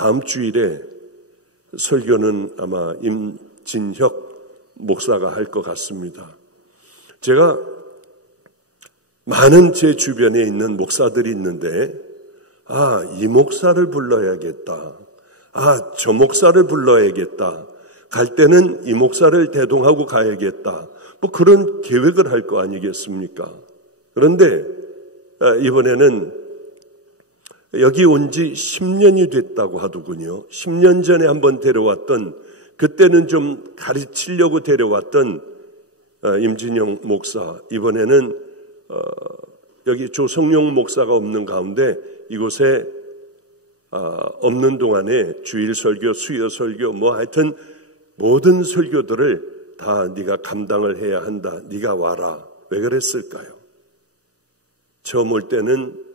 다음 주일에 설교는 아마 임진혁 목사가 할 것 같습니다. 제가 많은 제 주변에 있는 목사들이 있는데 이 목사를 불러야겠다. 저 목사를 불러야겠다. 갈 때는 이 목사를 대동하고 가야겠다. 뭐 그런 계획을 할 거 아니겠습니까? 그런데 이번에는 여기 온 지 10년이 됐다고 하더군요. 10년 전에 한번 데려왔던, 그때는 좀 가르치려고 데려왔던 임진영 목사, 이번에는 여기 조성용 목사가 없는 가운데 이곳에 없는 동안에 주일 설교, 수요 설교, 뭐 하여튼 모든 설교들을 다 네가 감당을 해야 한다. 네가 와라. 왜 그랬을까요? 처음 올 때는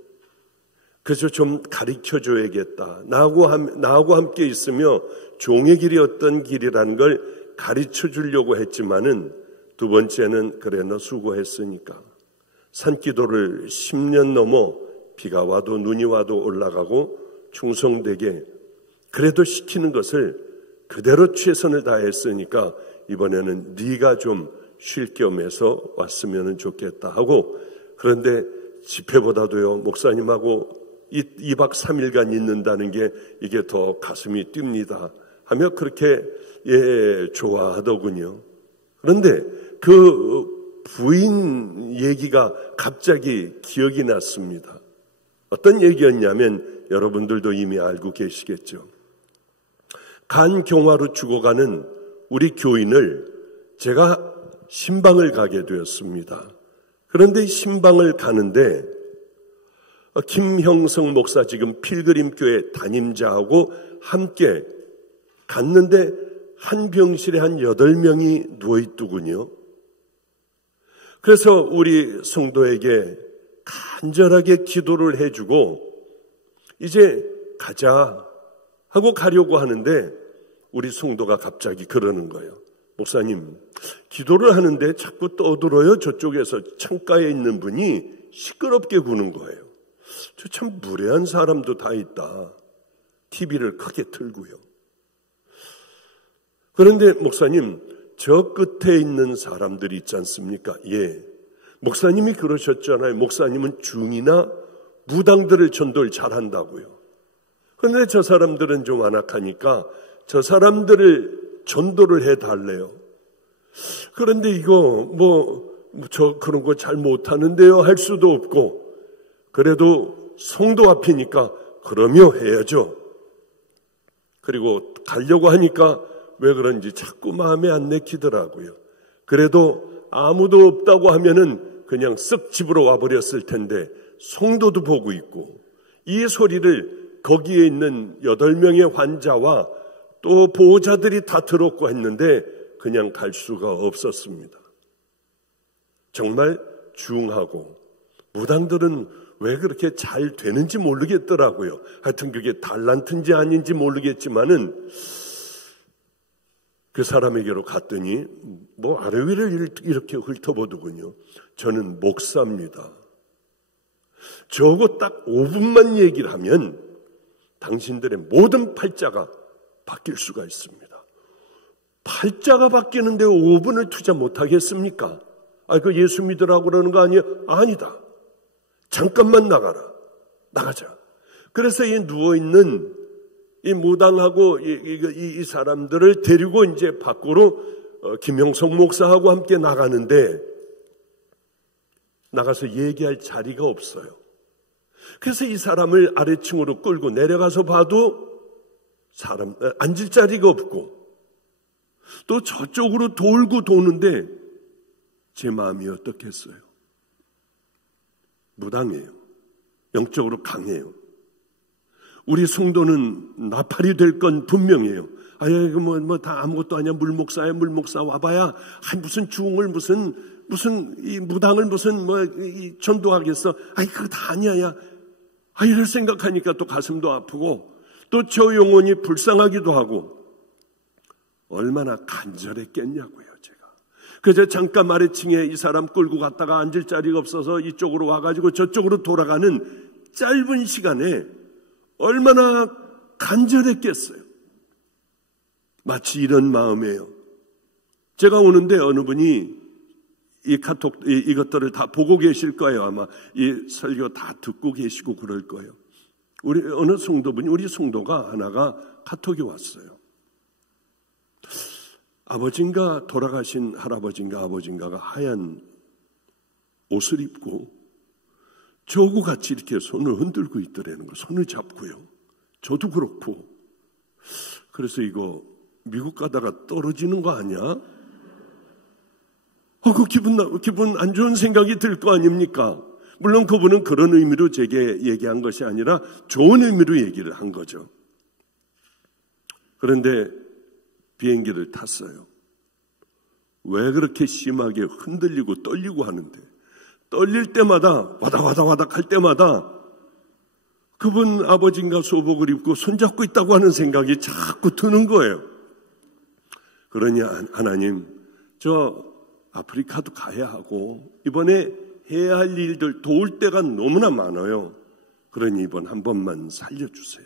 그저 좀 가르쳐줘야겠다. 나하고 함께 있으며 종의 길이 어떤 길이라는 걸 가르쳐주려고 했지만은 두 번째는 그래 너 수고했으니까 산기도를 10년 넘어 비가 와도 눈이 와도 올라가고 충성되게 그래도 시키는 것을 그대로 최선을 다했으니까 이번에는 네가 좀 쉴 겸해서 왔으면 좋겠다 하고, 그런데 집회보다도요 목사님하고 2박 3일간 있는다는 게 이게 더 가슴이 뜁니다 하며 그렇게 좋아하더군요. 그런데 그 부인 얘기가 갑자기 기억이 났습니다. 어떤 얘기였냐면 여러분들도 이미 알고 계시겠죠. 간경화로 죽어가는 우리 교인을 제가 신방을 가게 되었습니다. 그런데 신방을 가는데 김형성 목사 지금 필그림교회 담임자하고 함께 갔는데 한 병실에 한 8명이 누워있더군요. 그래서 우리 성도에게 간절하게 기도를 해주고 이제 가자 하고 가려고 하는데 우리 성도가 갑자기 그러는 거예요. 목사님, 기도를 하는데 자꾸 떠들어요. 저쪽에서 창가에 있는 분이 시끄럽게 구는 거예요. 저 참 무례한 사람도 다 있다. TV를 크게 틀고요. 그런데 목사님, 저 끝에 있는 사람들이 있지 않습니까? 예. 목사님이 그러셨잖아요. 목사님은 중이나 무당들을 전도를 잘한다고요. 그런데 저 사람들은 좀 완악하니까 저 사람들을 전도를 해달래요. 그런데 이거 저 그런 거 잘 못하는데요 할 수도 없고, 그래도 성도 앞이니까 그러며 해야죠. 그리고 가려고 하니까 왜 그런지 자꾸 마음에 안 내키더라고요. 그래도 아무도 없다고 하면은 그냥 쓱 집으로 와버렸을 텐데 성도도 보고 있고, 이 소리를 거기에 있는 8명의 환자와 또 보호자들이 다 들었고 했는데 그냥 갈 수가 없었습니다. 정말 중하고 무당들은 왜 그렇게 잘 되는지 모르겠더라고요. 하여튼 그게 달란트인지 아닌지 모르겠지만은 그 사람에게로 갔더니 아래 위를 이렇게 훑어보더군요. 저는 목사입니다. 저거 딱 5분만 얘기를 하면 당신들의 모든 팔자가 바뀔 수가 있습니다. 팔자가 바뀌는데 5분을 투자 못하겠습니까? 그 예수 믿으라고 그러는 거 아니에요? 아니다. 잠깐만 나가자. 그래서 이 누워있는 이 무당하고 이 사람들을 데리고 이제 밖으로 김영성 목사하고 함께 나가는데 나가서 얘기할 자리가 없어요. 그래서 이 사람을 아래층으로 끌고 내려가서 봐도 앉을 자리가 없고, 또 저쪽으로 돌고 도는데 제 마음이 어떻겠어요? 무당해요. 영적으로 강해요. 우리 성도는 나팔이 될 건 분명해요. 다 아무것도 아니야. 물목사야, 물목사 와봐야 무슨 중을 무슨 이 무당을 이 전도하겠어. 그거 다 아니야. 이럴 생각하니까 또 가슴도 아프고 또 저 영혼이 불쌍하기도 하고, 얼마나 간절했겠냐고요. 제가 그저 잠깐 아래층에 이 사람 끌고 갔다가 앉을 자리가 없어서 이쪽으로 와가지고 저쪽으로 돌아가는 짧은 시간에 얼마나 간절했겠어요. 마치 이런 마음이에요. 제가 오는데 어느 분이 이 카톡, 이것들을 다 보고 계실 거예요. 아마 이 설교 다 듣고 계시고 그럴 거예요. 우리 어느 성도분이, 우리 성도가 하나가 카톡이 왔어요. 아버지인가, 돌아가신 할아버지인가 아버지인가가 하얀 옷을 입고 저하고 같이 이렇게 손을 흔들고 있더라는 거. 손을 잡고요. 저도 그렇고. 그래서 이거 미국 가다가 떨어지는 거 아니야? 그 기분 안 좋은 생각이 들 거 아닙니까? 물론 그분은 그런 의미로 제게 얘기한 것이 아니라 좋은 의미로 얘기를 한 거죠. 그런데 비행기를 탔어요. 왜 그렇게 심하게 흔들리고 떨리고 하는데, 떨릴 때마다 와닥와닥 할 때마다 그분 아버지인가 소복을 입고 손잡고 있다고 하는 생각이 자꾸 드는 거예요. 그러니 하나님, 저 아프리카도 가야 하고 이번에 해야 할 일들 도울 때가 너무나 많아요. 그러니 이번 한 번만 살려주세요.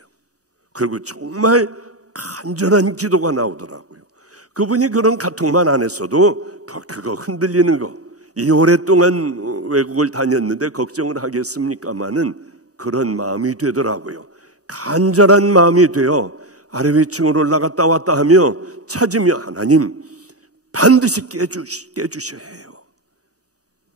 그리고 정말 간절한 기도가 나오더라고요. 그분이 그런 카톡만 안 했어도 그거 흔들리는 거, 이 오랫동안 외국을 다녔는데 걱정을 하겠습니까마는 그런 마음이 되더라고요. 간절한 마음이 되어 아래 위층으로 올라갔다 왔다 하며 찾으며 하나님 반드시 깨주셔야 해요.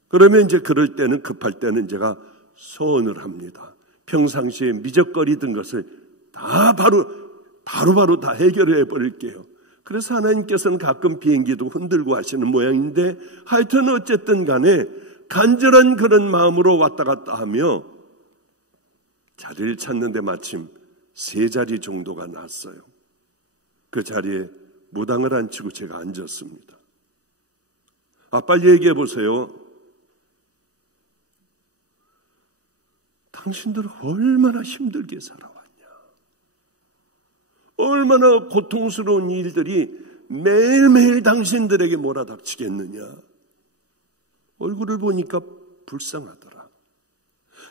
그러면 이제 그럴 때는, 급할 때는 제가 소원을 합니다. 평상시에 미적거리던 것을 다 바로 다 해결해 버릴게요. 그래서 하나님께서는 가끔 비행기도 흔들고 하시는 모양인데, 하여튼 어쨌든 간에 간절한 그런 마음으로 왔다 갔다 하며 자리를 찾는데 마침 3자리 정도가 났어요. 그 자리에 무당을 앉히고 제가 앉았습니다. 빨리 얘기해 보세요. 당신들 얼마나 힘들게 살아왔냐. 얼마나 고통스러운 일들이 매일매일 당신들에게 몰아닥치겠느냐. 얼굴을 보니까 불쌍하더라.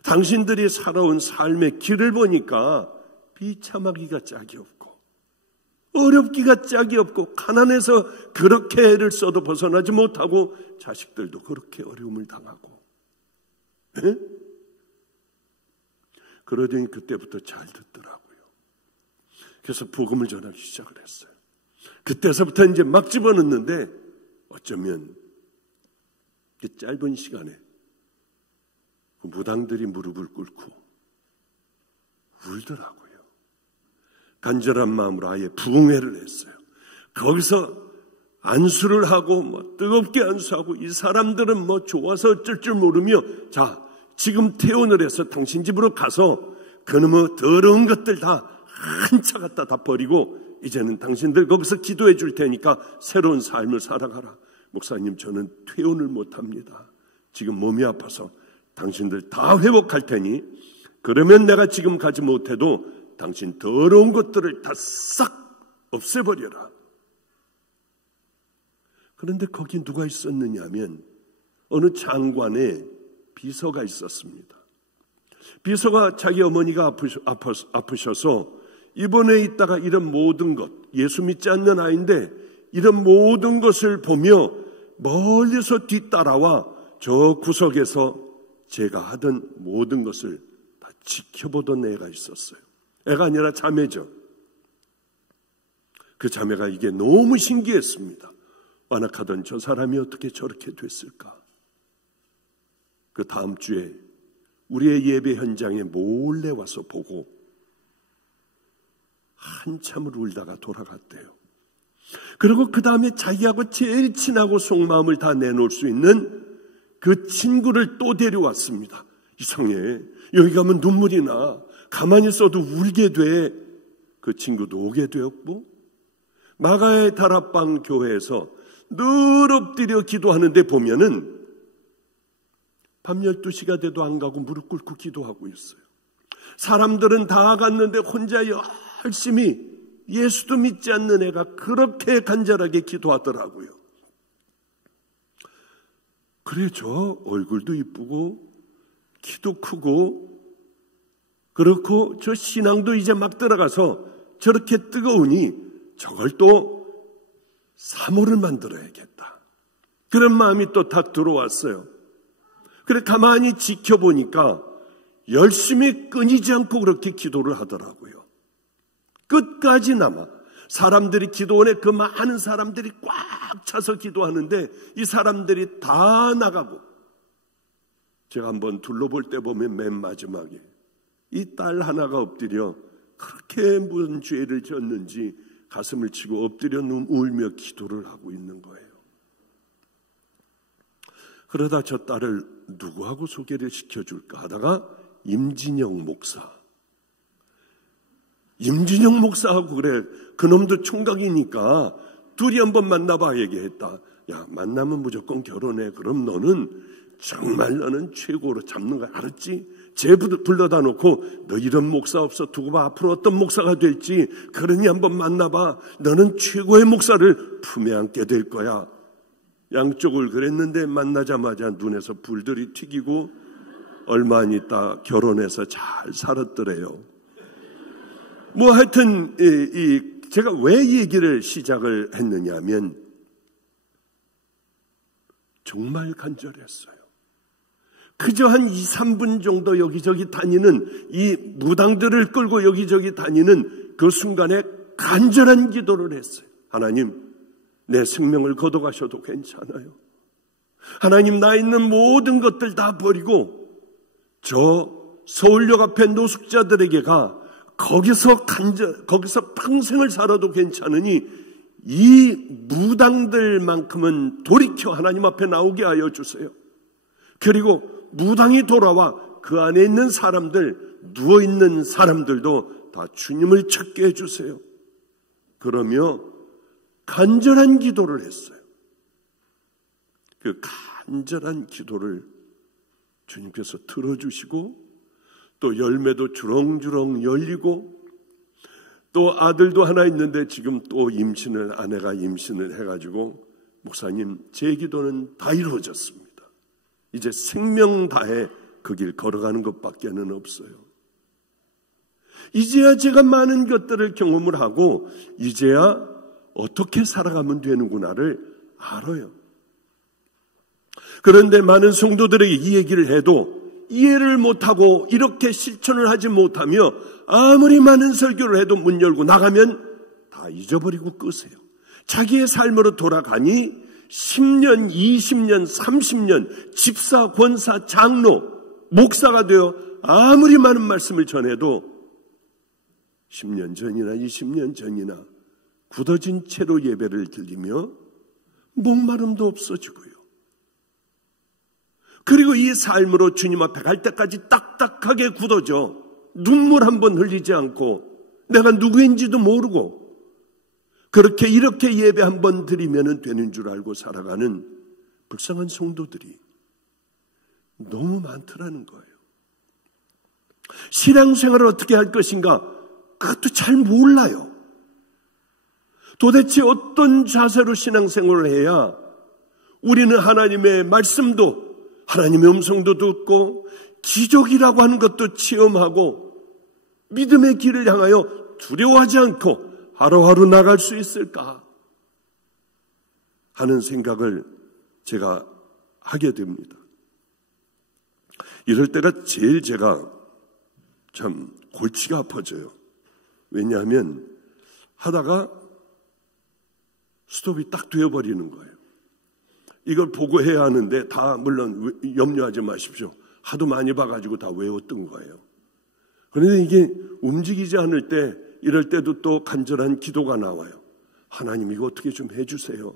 당신들이 살아온 삶의 길을 보니까 비참하기가 짝이 없고 어렵기가 짝이 없고 가난해서 그렇게 애를 써도 벗어나지 못하고 자식들도 그렇게 어려움을 당하고. 네? 그러더니 그때부터 잘 듣더라고요. 그래서 복음을 전하기 시작을 했어요. 그때서부터 이제 막 집어넣는데 어쩌면 그 짧은 시간에 그 무당들이 무릎을 꿇고 울더라고요. 간절한 마음으로 아예 부흥회를 했어요. 거기서 안수를 하고 뜨겁게 안수하고, 이 사람들은 좋아서 어쩔 줄 모르며, 자, 지금 퇴원을 해서 당신 집으로 가서 그놈의 더러운 것들 다 한 차 갖다 다 버리고 이제는 당신들 거기서 기도해 줄 테니까 새로운 삶을 살아가라. 목사님, 저는 퇴원을 못합니다. 지금 몸이 아파서 당신들 다 회복할 테니 그러면 내가 지금 가지 못해도 당신 더러운 것들을 다 싹 없애버려라. 그런데 거기 누가 있었느냐 하면 어느 장관의 비서가 있었습니다. 비서가 자기 어머니가 아프셔서 입원해 있다가 이런 모든 것, 예수 믿지 않는 아이인데 이런 모든 것을 보며 멀리서 뒤따라와 저 구석에서 제가 하던 모든 것을 다 지켜보던 애가 있었어요. 애가 아니라 자매죠. 그 자매가 이게 너무 신기했습니다. 완악하던 저 사람이 어떻게 저렇게 됐을까? 그 다음 주에 우리의 예배 현장에 몰래 와서 보고 한참을 울다가 돌아갔대요. 그리고 그 다음에 자기하고 제일 친하고 속마음을 다 내놓을 수 있는 그 친구를 또 데려왔습니다. 이상해. 여기 가면 눈물이 나. 가만히 있어도 울게 돼. 그 친구도 오게 되었고, 마가의 다락방 교회에서 늘 엎드려 기도하는데 보면은 밤 12시가 돼도 안 가고 무릎 꿇고 기도하고 있어요. 사람들은 다 갔는데 혼자 열심히, 예수도 믿지 않는 애가 그렇게 간절하게 기도하더라고요. 그래죠. 얼굴도 이쁘고 키도 크고 그렇고 저 신앙도 이제 막 들어가서 저렇게 뜨거우니 저걸 또 사모를 만들어야겠다. 그런 마음이 또 딱 들어왔어요. 그래 가만히 지켜보니까 열심히 끊이지 않고 그렇게 기도를 하더라고요. 끝까지 남아 사람들이 기도원에 그 많은 사람들이 꽉 차서 기도하는데 이 사람들이 다 나가고 제가 한번 둘러볼 때 보면 맨 마지막에 이 딸 하나가 엎드려 그렇게 무슨 죄를 지었는지 가슴을 치고 엎드려 울며 기도를 하고 있는 거예요. 그러다 저 딸을 누구하고 소개를 시켜줄까 하다가 임진영 목사하고 그래. 그놈도 총각이니까 둘이 한번 만나봐 얘기했다. 야, 만나면 무조건 결혼해. 그럼 너는 정말 너는 최고로 잡는 거 알았지? 쟤 불러다 놓고 너 이런 목사 없어 두고 봐. 앞으로 어떤 목사가 될지. 그러니 한번 만나봐. 너는 최고의 목사를 품에 안게 될 거야. 양쪽을 그랬는데 만나자마자 눈에서 불들이 튀기고 얼마 안 있다 결혼해서 잘 살았더래요. 뭐 하여튼 제가 왜 이 얘기를 시작을 했느냐 하면 정말 간절했어요. 그저 한 2, 3분 정도 여기저기 다니는 이 무당들을 끌고 여기저기 다니는 그 순간에 간절한 기도를 했어요. 하나님, 내 생명을 걷어가셔도 괜찮아요. 하나님, 나 있는 모든 것들 다 버리고 저 서울역 앞에 노숙자들에게가 거기서 평생을 살아도 괜찮으니 이 무당들만큼은 돌이켜 하나님 앞에 나오게 하여 주세요. 그리고 무당이 돌아와 그 안에 있는 사람들, 누워있는 사람들도 다 주님을 찾게 해주세요. 그러며 간절한 기도를 했어요. 그 간절한 기도를 주님께서 들어주시고 또 열매도 주렁주렁 열리고 또 아들도 하나 있는데 지금 또 아내가 임신을 해가지고 목사님 제 기도는 다 이루어졌습니다. 이제 생명 다해 그 길 걸어가는 것밖에는 없어요. 이제야 제가 많은 것들을 경험을 하고 이제야 어떻게 살아가면 되는구나를 알아요. 그런데 많은 성도들에게 이 얘기를 해도 이해를 못하고 이렇게 실천을 하지 못하며 아무리 많은 설교를 해도 문 열고 나가면 다 잊어버리고 끄세요. 자기의 삶으로 돌아가니 10년, 20년, 30년 집사, 권사, 장로, 목사가 되어 아무리 많은 말씀을 전해도 10년 전이나 20년 전이나 굳어진 채로 예배를 드리며 목마름도 없어지고요. 그리고 이 삶으로 주님 앞에 갈 때까지 딱딱하게 굳어져 눈물 한 번 흘리지 않고 내가 누구인지도 모르고 그렇게 이렇게 예배 한 번 드리면 되는 줄 알고 살아가는 불쌍한 성도들이 너무 많더라는 거예요. 신앙생활을 어떻게 할 것인가 그것도 잘 몰라요. 도대체 어떤 자세로 신앙생활을 해야 우리는 하나님의 말씀도 하나님의 음성도 듣고 기적이라고 하는 것도 체험하고 믿음의 길을 향하여 두려워하지 않고 하루하루 나갈 수 있을까 하는 생각을 제가 하게 됩니다. 이럴 때가 제일 제가 참 골치가 아파져요. 왜냐하면 하다가 스톱이 딱 되어버리는 거예요. 이걸 보고 해야 하는데 다 물론 염려하지 마십시오. 하도 많이 봐가지고 다 외웠던 거예요. 그런데 이게 움직이지 않을 때 이럴 때도 또 간절한 기도가 나와요. 하나님 이거 어떻게 좀 해주세요.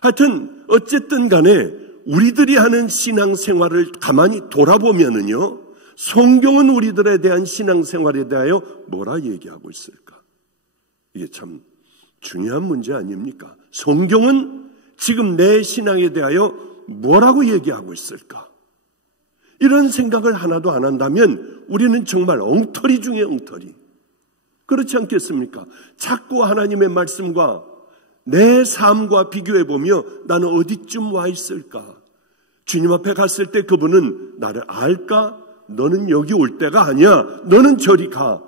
하여튼 어쨌든 간에 우리들이 하는 신앙생활을 가만히 돌아보면은요. 성경은 우리들에 대한 신앙생활에 대하여 뭐라 얘기하고 있을까? 이게 참 중요한 문제 아닙니까? 성경은 지금 내 신앙에 대하여 뭐라고 얘기하고 있을까? 이런 생각을 하나도 안 한다면 우리는 정말 엉터리 중에 엉터리. 그렇지 않겠습니까? 자꾸 하나님의 말씀과 내 삶과 비교해보며 나는 어디쯤 와 있을까? 주님 앞에 갔을 때 그분은 나를 알까? 너는 여기 올 때가 아니야. 너는 저리 가.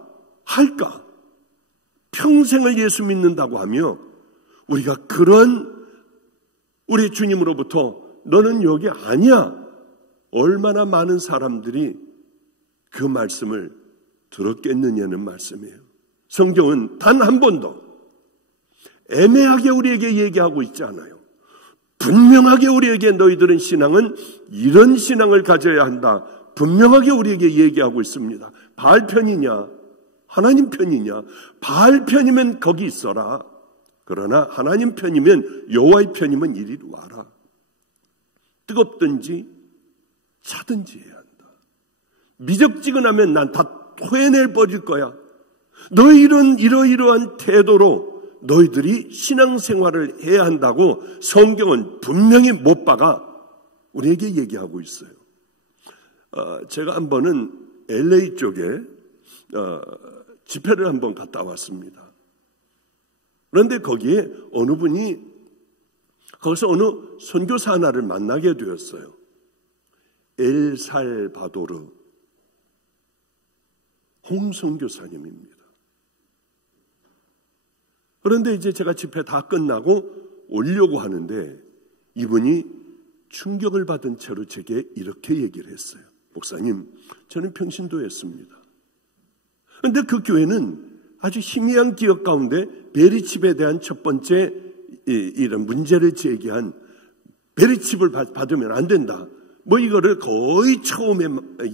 할까? 평생을 예수 믿는다고 하며 우리가 그런 우리 주님으로부터 너는 여기 아니야. 얼마나 많은 사람들이 그 말씀을 들었겠느냐는 말씀이에요. 성경은 단 한 번도 애매하게 우리에게 얘기하고 있지 않아요. 분명하게 우리에게 너희들은 신앙은 이런 신앙을 가져야 한다. 분명하게 우리에게 얘기하고 있습니다. 바알 편이냐? 하나님 편이냐? 바알 편이면 거기 있어라. 그러나 하나님 편이면 여호와의 편이면 이리 와라. 뜨겁든지 차든지 해야 한다. 미적지근하면 난 다 토해낼 버릴 거야. 너희는 이러이러한 태도로 너희들이 신앙생활을 해야 한다고 성경은 분명히 못 박아 우리에게 얘기하고 있어요. 제가 한 번은 LA 쪽에 집회를 한번 갔다 왔습니다. 그런데 거기에 어느 분이 거기서 어느 선교사 하나를 만나게 되었어요. 엘살바도르 홍 선교사님입니다. 그런데 이제 제가 집회 다 끝나고 오려고 하는데 이분이 충격을 받은 채로 제게 이렇게 얘기를 했어요. 목사님, 저는 평신도였습니다. 그런데 그 교회는 아주 희미한 기억 가운데 베리칩에 대한 첫 번째 이런 문제를 제기한 베리칩을 받으면 안 된다. 뭐 이거를 거의 처음에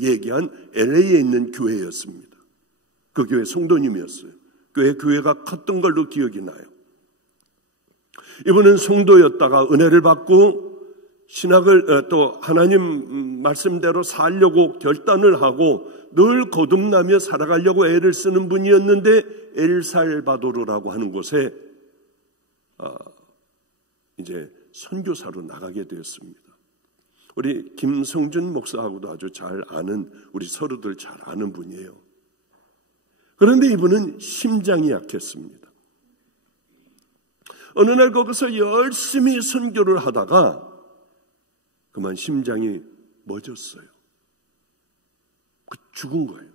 얘기한 LA에 있는 교회였습니다. 그 교회 성도님이었어요. 교회가 컸던 걸로 기억이 나요. 이분은 성도였다가 은혜를 받고 신학을 또 하나님 말씀대로 살려고 결단을 하고 늘 거듭나며 살아가려고 애를 쓰는 분이었는데 엘살바도르라고 하는 곳에 이제 선교사로 나가게 되었습니다. 우리 김성준 목사하고도 아주 잘 아는, 우리 서로들 잘 아는 분이에요. 그런데 이분은 심장이 약했습니다. 어느 날 거기서 열심히 선교를 하다가 그만 심장이 멎었어요. 죽은 거예요.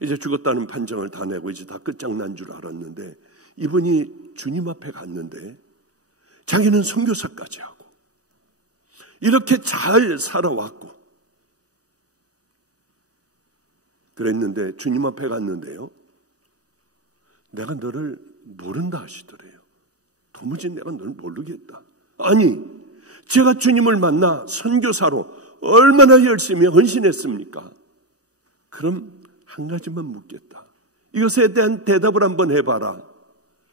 이제 죽었다는 판정을 다 내고 이제 다 끝장난 줄 알았는데 이분이 주님 앞에 갔는데 자기는 선교사까지 하고 이렇게 잘 살아왔고 그랬는데 주님 앞에 갔는데요. 내가 너를 모른다 하시더래요. 도무지 내가 너를 모르겠다. 아니, 제가 주님을 만나 선교사로 얼마나 열심히 헌신했습니까? 그럼 한 가지만 묻겠다. 이것에 대한 대답을 한번 해봐라.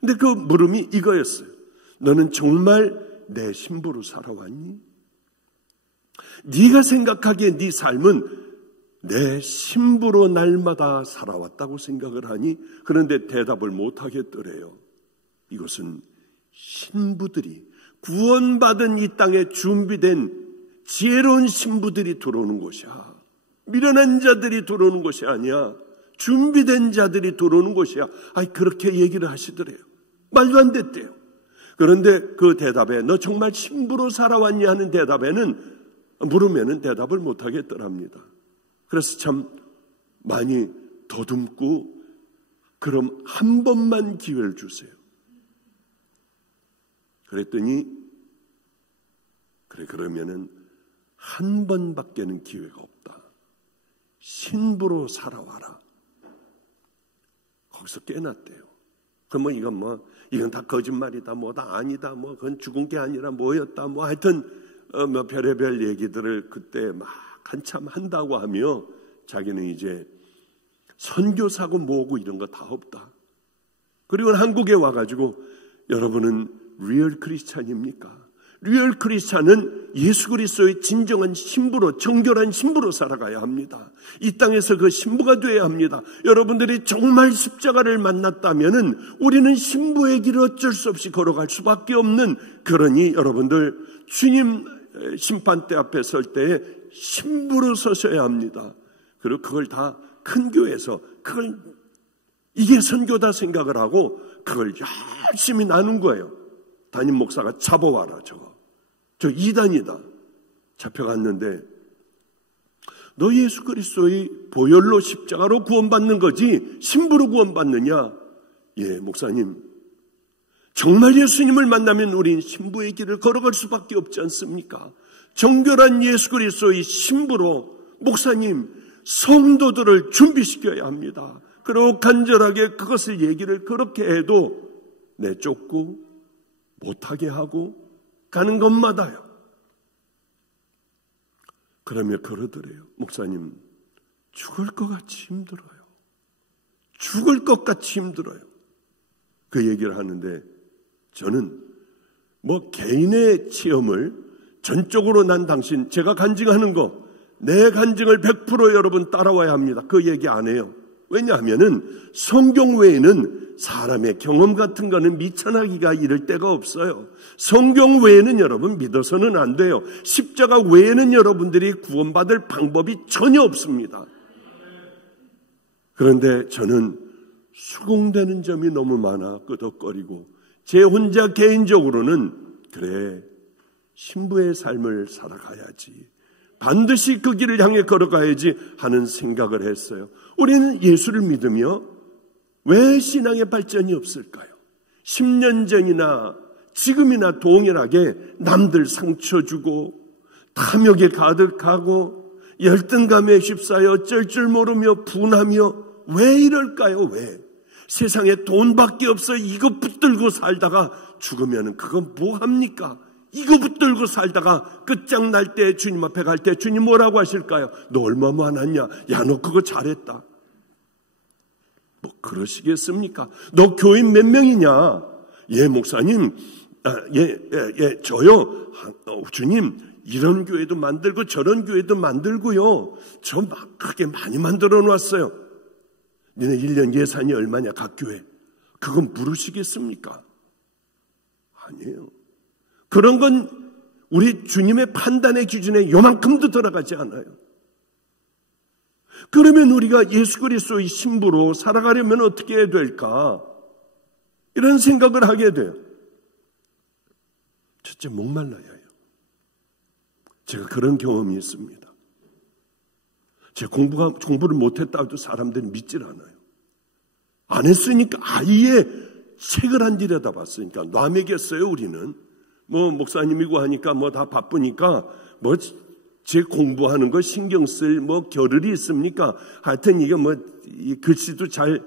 근데 그 물음이 이거였어요. 너는 정말 내 신부로 살아왔니? 네가 생각하기에 네 삶은 내 신부로 날마다 살아왔다고 생각을 하니? 그런데 대답을 못하겠더래요. 이것은 신부들이 구원받은 이 땅에 준비된 지혜로운 신부들이 들어오는 곳이야. 미련한 자들이 들어오는 곳이 아니야. 준비된 자들이 들어오는 곳이야. 아니, 그렇게 얘기를 하시더래요. 말도 안 됐대요. 그런데 그 대답에 너 정말 신부로 살아왔냐 하는 대답에는 물으면은 대답을 못하겠더랍니다. 그래서 참 많이 더듬고 그럼 한 번만 기회를 주세요. 그랬더니 그래 그러면은 한 번밖에는 기회가 없다. 신부로 살아와라. 거기서 깨났대요. 그럼 이건 다 거짓말이다, 뭐다 아니다, 뭐 그건 죽은 게 아니라 뭐였다, 뭐 하여튼 뭐 별의별 얘기들을 그때 막 한참 한다고 하며 자기는 이제 선교사고 뭐고 이런 거 다 없다. 그리고 한국에 와가지고 여러분은 리얼 크리스찬입니까? 리얼 크리스찬은 예수 그리스도의 진정한 신부로, 정결한 신부로 살아가야 합니다. 이 땅에서 그 신부가 되어야 합니다. 여러분들이 정말 십자가를 만났다면은 우리는 신부의 길을 어쩔 수 없이 걸어갈 수밖에 없는, 그러니 여러분들 주님 심판대 앞에 설 때에 신부로 서셔야 합니다. 그리고 그걸 다 큰 교회에서 그걸 이게 선교다 생각을 하고 그걸 열심히 나눈 거예요. 담임 목사가 잡아와라, 저 이단이다. 잡혀갔는데 너 예수 그리스도의 보혈로 십자가로 구원받는 거지 신부로 구원받느냐? 예, 목사님. 정말 예수님을 만나면 우린 신부의 길을 걸어갈 수밖에 없지 않습니까? 정결한 예수 그리스도의 신부로 목사님, 성도들을 준비시켜야 합니다. 그리고 간절하게 그것을 얘기를 그렇게 해도 내쫓고 못하게 하고 가는 것마다요. 그러면 그러더래요. 목사님, 죽을 것 같이 힘들어요. 죽을 것 같이 힘들어요. 그 얘기를 하는데 저는 개인의 체험을 전적으로 난 당신, 제가 간증하는 거, 내 간증을 100% 여러분 따라와야 합니다. 그 얘기 안 해요. 왜냐하면은 성경 외에는 사람의 경험 같은 거는 미천하기가 이를 데가 없어요. 성경 외에는 여러분 믿어서는 안 돼요. 십자가 외에는 여러분들이 구원받을 방법이 전혀 없습니다. 그런데 저는 수긍되는 점이 너무 많아 끄덕거리고 제 혼자 개인적으로는 그래, 신부의 삶을 살아가야지, 반드시 그 길을 향해 걸어가야지 하는 생각을 했어요. 우리는 예수를 믿으며 왜 신앙의 발전이 없을까요? 10년 전이나 지금이나 동일하게 남들 상처 주고 탐욕에 가득하고 열등감에 휩싸여 어쩔 줄 모르며 분하며 왜 이럴까요? 왜? 세상에 돈밖에 없어 이거 붙들고 살다가 죽으면 그건 뭐합니까? 이거 붙들고 살다가 끝장날 때 주님 앞에 갈 때 주님 뭐라고 하실까요? 너 얼마 많았냐? 야, 너 그거 잘했다. 뭐 그러시겠습니까? 너 교인 몇 명이냐? 예, 목사님. 저요. 주님, 이런 교회도 만들고 저런 교회도 만들고요. 저 막 크게 많이 만들어 놨어요. 너네 1년 예산이 얼마냐, 각 교회. 그건 물으시겠습니까? 아니에요. 그런 건 우리 주님의 판단의 기준에 요만큼도 들어가지 않아요. 그러면 우리가 예수 그리스도의 신부로 살아가려면 어떻게 해야 될까? 이런 생각을 하게 돼요. 첫째, 목말라야 해요. 제가 그런 경험이 있습니다. 제 공부를 못했다 해도 사람들이 믿질 않아요. 안 했으니까 아예 책을 안 들여다봤으니까 놔매겠어요. 우리는 목사님이고 하니까 다 바쁘니까 제 공부하는 거 신경 쓸 겨를이 있습니까? 하여튼 이게 이 글씨도 잘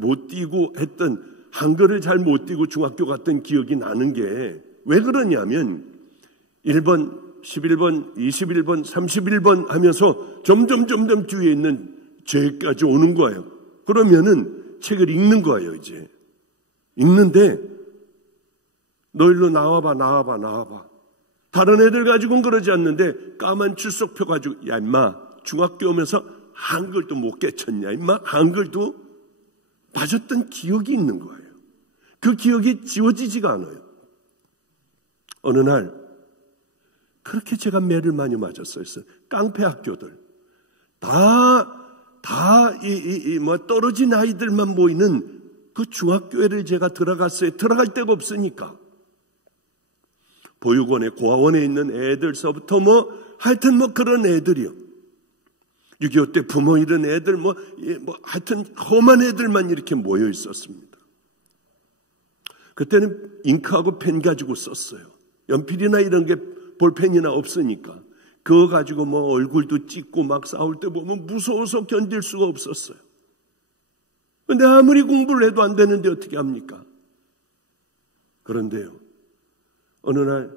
못 띄고 했던, 한글을 잘 못 띄고 중학교 갔던 기억이 나는 게 왜 그러냐면 1번, 11번, 21번, 31번 하면서 점점 뒤에 있는 죄까지 오는 거예요. 그러면은 책을 읽는 거예요, 이제. 읽는데 너 일로 나와봐. 다른 애들 가지고는 그러지 않는데 까만 출석표 가지고 야 임마, 중학교 오면서 한글도 못 깨쳤냐 임마, 한글도 맞았던 기억이 있는 거예요. 그 기억이 지워지지가 않아요. 어느 날 그렇게 제가 매를 많이 맞았어요. 깡패 학교들 떨어진 아이들만 모이는 그 중학교회를 제가 들어갔어요. 들어갈 데가 없으니까. 보육원에, 고아원에 있는 애들서부터 하여튼 그런 애들이요. 6.25 때 부모 잃은 애들, 하여튼 험한 애들만 이렇게 모여 있었습니다. 그때는 잉크하고 펜 가지고 썼어요. 연필이나 이런 게 볼펜이나 없으니까. 그거 가지고 얼굴도 찍고 막 싸울 때 보면 무서워서 견딜 수가 없었어요. 근데 아무리 공부를 해도 안 되는데 어떻게 합니까? 그런데요, 어느 날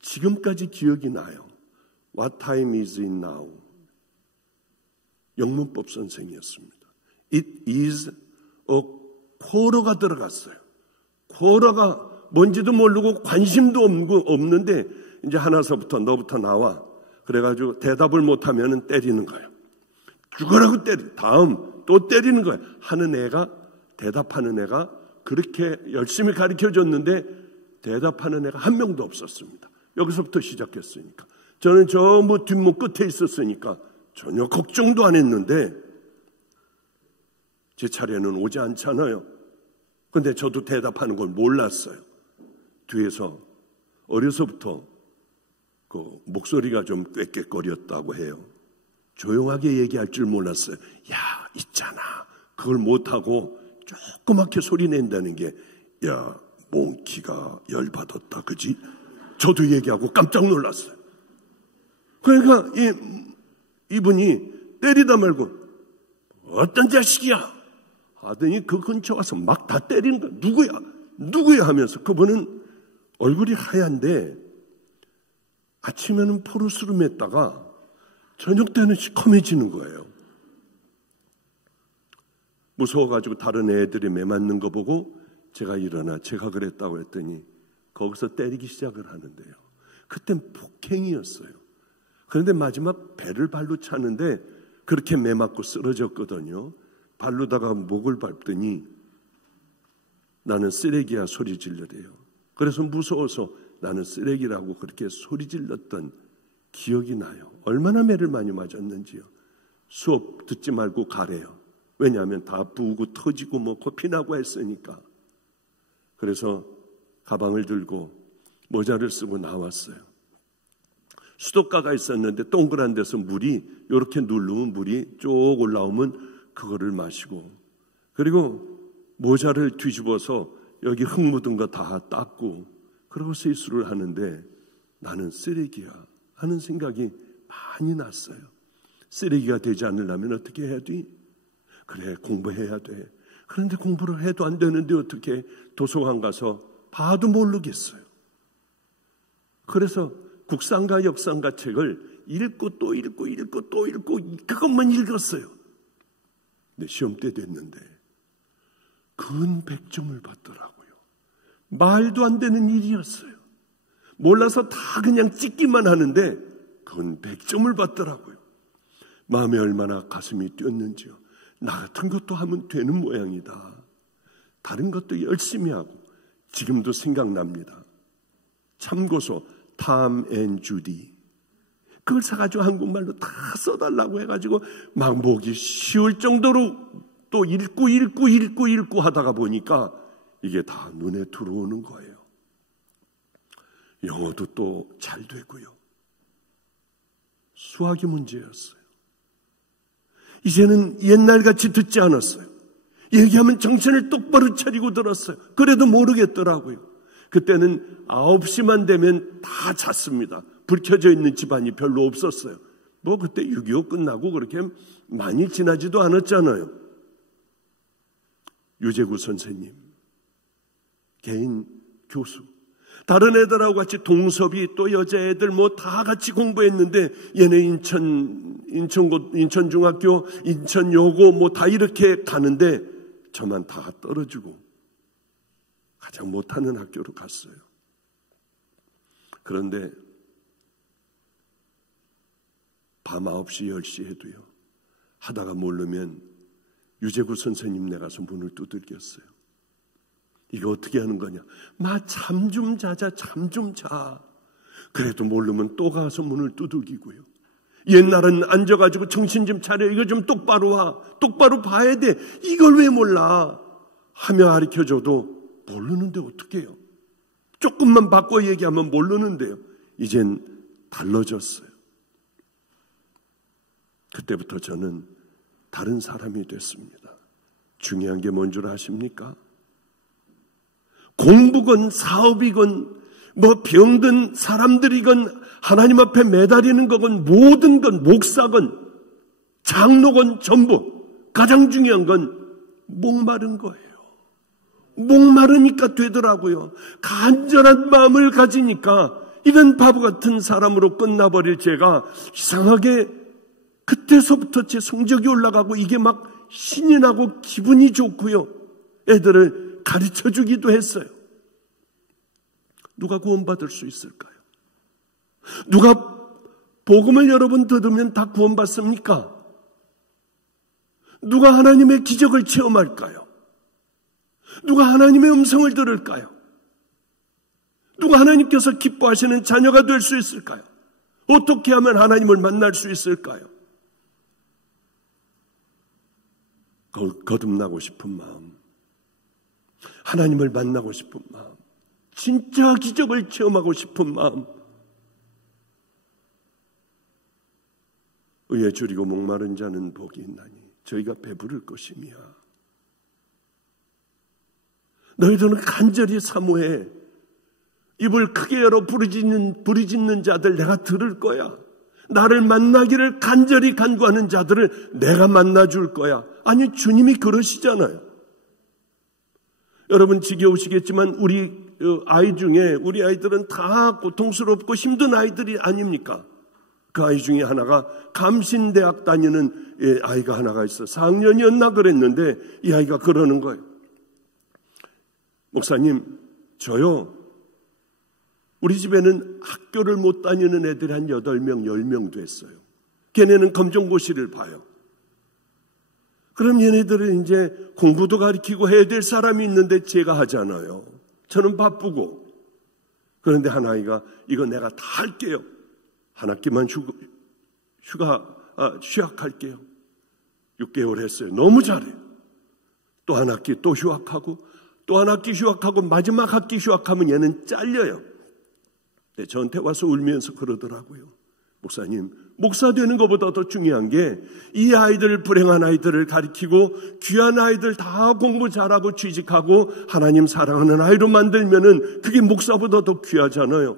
지금까지 기억이 나요. What time is it now? 영문법 선생이었습니다. It is a quarter가 들어갔어요. quarter가 뭔지도 모르고 관심도 없는데 이제 하나서부터 너부터 나와. 그래가지고 대답을 못하면 때리는 거예요. 죽어라고 다음 또 때리는 거예요. 대답하는 애가 그렇게 열심히 가르쳐줬는데 대답하는 애가 한 명도 없었습니다. 여기서부터 시작했으니까. 저는 전부 뒷목 끝에 있었으니까 전혀 걱정도 안 했는데 제 차례는 오지 않잖아요. 근데 저도 대답하는 걸 몰랐어요. 뒤에서 어려서부터 그 목소리가 좀 꾀꾀거렸다고 해요. 조용하게 얘기할 줄 몰랐어요. 야, 있잖아. 그걸 못하고 조그맣게 소리 낸다는 게, 야, 몽키가 열받았다, 그지? 저도 얘기하고 깜짝 놀랐어요. 그러니까 이분이 때리다 말고 어떤 자식이야 하더니 그 근처 와서 막 다 때리는 거야. 누구야 하면서 그분은 얼굴이 하얀데 아침에는 푸르스름했다가 저녁 때는 시커매지는 거예요. 무서워가지고 다른 애들이 매 맞는 거 보고 제가 일어나 제가 그랬다고 했더니 거기서 때리기 시작을 하는데요. 그땐 폭행이었어요. 그런데 마지막 배를 발로 차는데 그렇게 매 맞고 쓰러졌거든요. 발로다가 목을 밟더니 나는 쓰레기야 소리 질러대요. 그래서 무서워서 나는 쓰레기라고 그렇게 소리 질렀던 기억이 나요. 얼마나 매를 많이 맞았는지요. 수업 듣지 말고 가래요. 왜냐하면 다 부고 터지고 뭐 코피나고 했으니까. 그래서 가방을 들고 모자를 쓰고 나왔어요. 수도가가 있었는데 동그란 데서 물이 이렇게 누르면 물이 쭉 올라오면 그거를 마시고, 그리고 모자를 뒤집어서 여기 흙 묻은 거 다 닦고 그러고 세수를 하는데 나는 쓰레기야 하는 생각이 많이 났어요. 쓰레기가 되지 않으려면 어떻게 해야 돼? 그래, 공부해야 돼. 그런데 공부를 해도 안 되는데 어떻게 도서관 가서 봐도 모르겠어요. 그래서 국상과 역상과 책을 읽고 또 읽고 그것만 읽었어요. 근데 시험 때 됐는데 근 100점을 받더라고요. 말도 안 되는 일이었어요. 몰라서 다 그냥 찍기만 하는데 근 100점을 받더라고요. 마음에 얼마나 가슴이 뛰었는지요. 나 같은 것도 하면 되는 모양이다. 다른 것도 열심히 하고 지금도 생각납니다. 참고서 탐 앤 주디 그걸 사가지고 한국말로 다 써달라고 해가지고 막 보기 쉬울 정도로 또 읽고 하다가 보니까 이게 다 눈에 들어오는 거예요. 영어도 또 잘 되고요. 수학이 문제였어요. 이제는 옛날같이 듣지 않았어요. 얘기하면 정신을 똑바로 차리고 들었어요. 그래도 모르겠더라고요. 그때는 9시만 되면 다 잤습니다. 불 켜져 있는 집안이 별로 없었어요. 뭐 그때 6.25 끝나고 그렇게 많이 지나지도 않았잖아요. 유재구 선생님, 개인 교수, 다른 애들하고 같이 동섭이 또 여자애들 뭐 다 같이 공부했는데 얘네 인천중학교, 인천여고 뭐 다 이렇게 가는데 저만 다 떨어지고 가장 못하는 학교로 갔어요. 그런데 밤 9시, 10시에도요. 하다가 모르면 유재구 선생님네 가서 문을 두들겼어요. 이거 어떻게 하는 거냐? 마 잠 좀 자자, 잠 좀 자. 그래도 모르면 또 가서 문을 두들기고요. 옛날은 앉아가지고 정신 좀 차려. 이거 좀 똑바로 와. 똑바로 봐야 돼. 이걸 왜 몰라? 하며 가르쳐줘도 모르는데 어떻게 해요? 조금만 바꿔 얘기하면 모르는데요. 이젠 달라졌어요. 그때부터 저는 다른 사람이 됐습니다. 중요한 게 뭔 줄 아십니까? 공부건 사업이건 뭐 병든 사람들이건 하나님 앞에 매달리는 거건 모든 건 목사건 장로건 전부 가장 중요한 건 목마른 거예요. 목마르니까 되더라고요. 간절한 마음을 가지니까 이런 바보 같은 사람으로 끝나버릴 제가 이상하게 그때서부터 제 성적이 올라가고 이게 막 신이 나고 기분이 좋고요. 애들을 가르쳐주기도 했어요. 누가 구원받을 수 있을까요? 누가 복음을 여러분 들으면 다 구원받습니까? 누가 하나님의 기적을 체험할까요? 누가 하나님의 음성을 들을까요? 누가 하나님께서 기뻐하시는 자녀가 될 수 있을까요? 어떻게 하면 하나님을 만날 수 있을까요? 거듭나고 싶은 마음, 하나님을 만나고 싶은 마음, 진짜 기적을 체험하고 싶은 마음, 의에 줄이고 목마른 자는 복이 있나니 저희가 배부를 것임이야. 너희들은 간절히 사모해. 입을 크게 열어 부르짖는 자들 내가 들을 거야. 나를 만나기를 간절히 간구하는 자들을 내가 만나줄 거야. 아니, 주님이 그러시잖아요. 여러분 지겨우시겠지만 우리 아이 중에 우리 아이들은 다 고통스럽고 힘든 아이들이 아닙니까? 그 아이 중에 하나가 감신대학 다니는 아이가 하나가 있어. 4학년이었나 그랬는데 이 아이가 그러는 거예요. 목사님, 저요, 우리 집에는 학교를 못 다니는 애들이 한 8명, 10명 됐어요. 걔네는 검정고시를 봐요. 그럼 얘네들은 이제 공부도 가르치고 해야 될 사람이 있는데 제가 하잖아요. 저는 바쁘고. 그런데 한 아이가 이거 내가 다 할게요. 한 학기만 휴학할게요. 6개월 했어요. 너무 잘해요. 또 한 학기 또 휴학하고 또 한 학기 휴학하고 마지막 학기 휴학하면 얘는 잘려요. 네, 저한테 와서 울면서 그러더라고요. 목사님, 목사 되는 것보다 더 중요한 게 이 아이들, 불행한 아이들을 가르치고 귀한 아이들 다 공부 잘하고 취직하고 하나님 사랑하는 아이로 만들면은 그게 목사보다 더 귀하잖아요.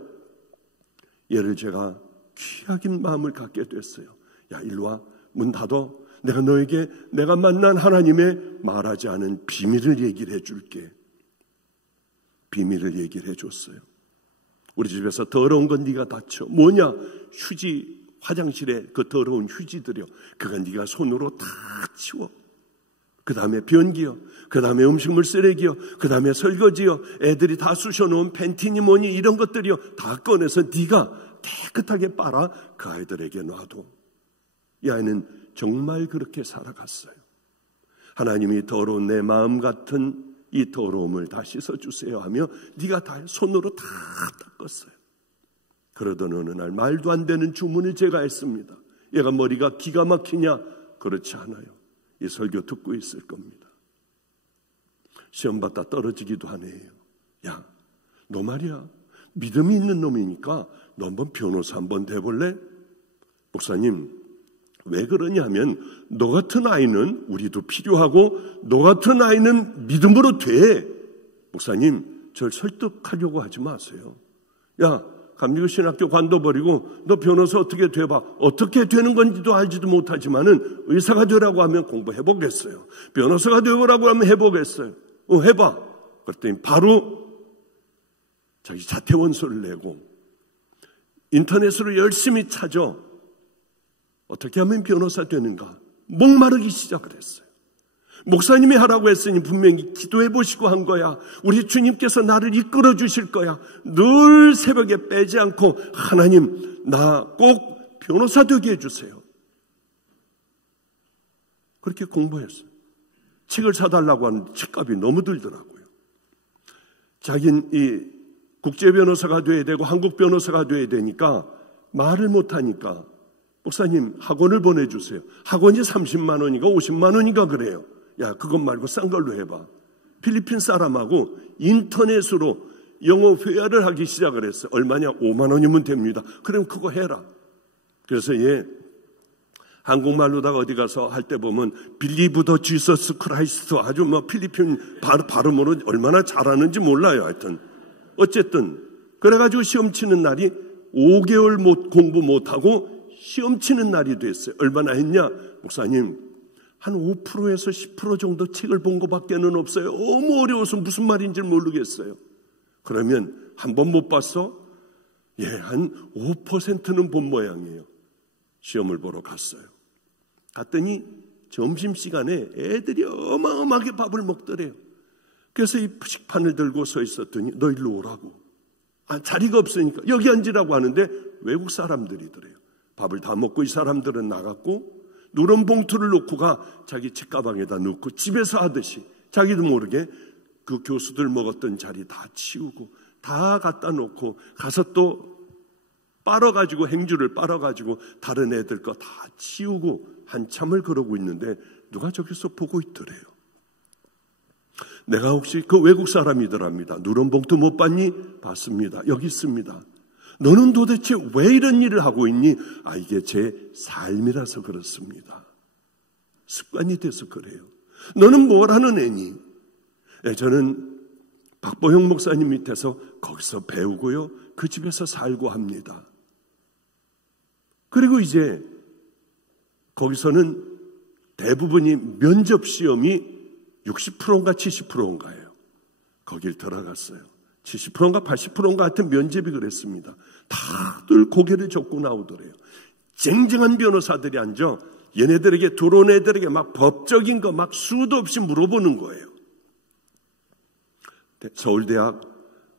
얘를 제가 귀하긴 마음을 갖게 됐어요. 야, 일로 와. 문 닫어. 내가 너에게 내가 만난 하나님의 말하지 않은 비밀을 얘기를 해줄게. 비밀을 얘기를 해줬어요. 우리 집에서 더러운 건 네가 다 쳐. 뭐냐? 휴지, 화장실에 그 더러운 휴지들이요. 그거 네가 손으로 다 치워. 그 다음에 변기요. 그 다음에 음식물 쓰레기요. 그 다음에 설거지요. 애들이 다 쑤셔놓은 팬티니 뭐니 이런 것들이요. 다 꺼내서 네가 깨끗하게 빨아 그 아이들에게 놔둬. 이 아이는 정말 그렇게 살아갔어요. 하나님이 더러운 내 마음 같은 이 더러움을 다 씻어주세요 하며 네가 다 손으로 다 닦았어요. 그러던 어느 날 말도 안 되는 주문을 제가 했습니다. 얘가 머리가 기가 막히냐? 그렇지 않아요. 이 설교 듣고 있을 겁니다. 시험 받다 떨어지기도 하네요. 야, 너 말이야, 믿음이 있는 놈이니까 너 한번 변호사 한번 돼볼래? 목사님, 왜 그러냐면 너 같은 아이는 우리도 필요하고 너 같은 아이는 믿음으로 돼. 목사님, 절 설득하려고 하지 마세요. 야, 감리교신학교 관둬버리고 너 변호사 어떻게 돼봐. 어떻게 되는 건지도 알지도 못하지만은 의사가 되라고 하면 공부해보겠어요. 변호사가 되라고 하면 해보겠어요. 해봐. 그랬더니 바로 자기 자퇴원서를 내고 인터넷으로 열심히 찾아 어떻게 하면 변호사 되는가 목마르기 시작을 했어요. 목사님이 하라고 했으니 분명히 기도해 보시고 한 거야. 우리 주님께서 나를 이끌어 주실 거야. 늘 새벽에 빼지 않고 하나님, 나 꼭 변호사 되게 해주세요. 그렇게 공부했어요. 책을 사달라고 하는데 책값이 너무 들더라고요. 자기는 이 국제 변호사가 돼야 되고 한국 변호사가 돼야 되니까 말을 못하니까 목사님 학원을 보내주세요. 학원이 30만 원인가 50만 원인가 그래요. 야, 그것 말고 싼 걸로 해봐. 필리핀 사람하고 인터넷으로 영어 회화를 하기 시작을 했어요. 얼마냐? 5만 원이면 됩니다. 그럼 그거 해라. 그래서 얘 한국말로다가 어디 가서 할 때 보면 Believe the Jesus Christ 아주 뭐 필리핀 발음으로 얼마나 잘하는지 몰라요. 하여튼 어쨌든 그래가지고 시험 치는 날이 5개월 공부 못하고 시험 치는 날이 됐어요. 얼마나 했냐? 목사님, 한 5%에서 10% 정도 책을 본 것밖에는 없어요. 너무 어려워서 무슨 말인지 모르겠어요. 그러면 한 번 못 봤어? 예, 한 5%는 본 모양이에요. 시험을 보러 갔어요. 갔더니 점심시간에 애들이 어마어마하게 밥을 먹더래요. 그래서 이 식판을 들고 서 있었더니 너 일로 오라고. 자리가 없으니까 여기 앉으라고 하는데 외국 사람들이더래요. 밥을 다 먹고 이 사람들은 나갔고 누런 봉투를 놓고 가 자기 책가방에다 넣고 집에서 하듯이 자기도 모르게 그 교수들 먹었던 자리 다 치우고 다 갖다 놓고 가서 또 빨아가지고 행주를 빨아가지고 다른 애들 거 다 치우고 한참을 그러고 있는데 누가 저기서 보고 있더래요. 내가 혹시 그 외국 사람이더랍니다. 누런 봉투 못 봤니? 봤습니다. 여기 있습니다. 너는 도대체 왜 이런 일을 하고 있니? 이게 제 삶이라서 그렇습니다. 습관이 돼서 그래요. 너는 뭘 하는 애니? 저는 박보영 목사님 밑에서 거기서 배우고요. 그 집에서 살고 합니다. 그리고 이제 거기서는 대부분이 면접 시험이 60%인가 70%인가예요. 거길 들어갔어요. 70%인가 80%인가 하여튼 면접이 그랬습니다. 다들 고개를 젓고 나오더래요. 쟁쟁한 변호사들이 앉아 얘네들에게 들어온 애들에게 막 법적인 거 막 수도 없이 물어보는 거예요. 서울대학,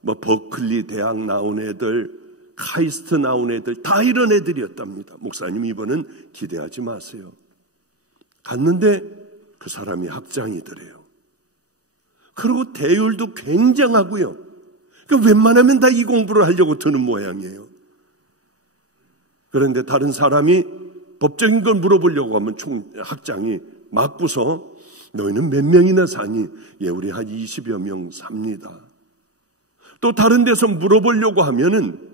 버클리 대학 나온 애들, 카이스트 나온 애들 다 이런 애들이었답니다. 목사님 이번은 기대하지 마세요. 갔는데 그 사람이 학장이더래요. 그리고 대율도 굉장하고요. 그러니까 웬만하면 다 이 공부를 하려고 드는 모양이에요. 그런데 다른 사람이 법적인 걸 물어보려고 하면 학장이 맞고서 너희는 몇 명이나 사니? 우리 한 20여 명 삽니다. 또 다른 데서 물어보려고 하면은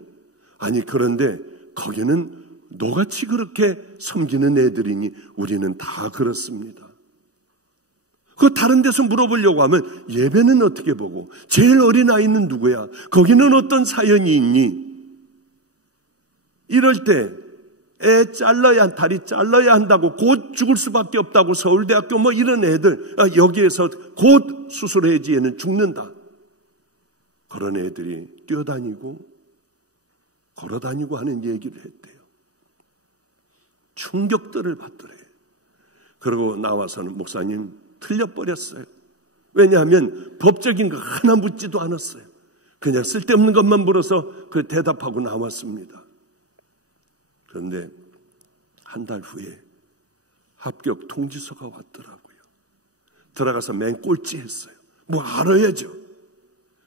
그런데 거기는 너같이 그렇게 섬기는 애들이니 우리는 다 그렇습니다. 그 다른 데서 물어보려고 하면 예배는 어떻게 보고 제일 어린 아이는 누구야? 거기는 어떤 사연이 있니? 이럴 때 다리 잘라야 한다고 곧 죽을 수밖에 없다고 서울대학교 이런 애들 여기에서 곧 수술해야지 얘는 죽는다. 그런 애들이 뛰어다니고 걸어다니고 하는 얘기를 했대요. 충격들을 받더래요. 그리고 나와서는 목사님 틀려버렸어요. 왜냐하면 법적인 거 하나 묻지도 않았어요. 그냥 쓸데없는 것만 물어서 그 대답하고 나왔습니다. 그런데 한 달 후에 합격 통지서가 왔더라고요. 들어가서 맨 꼴찌 했어요. 알아야죠.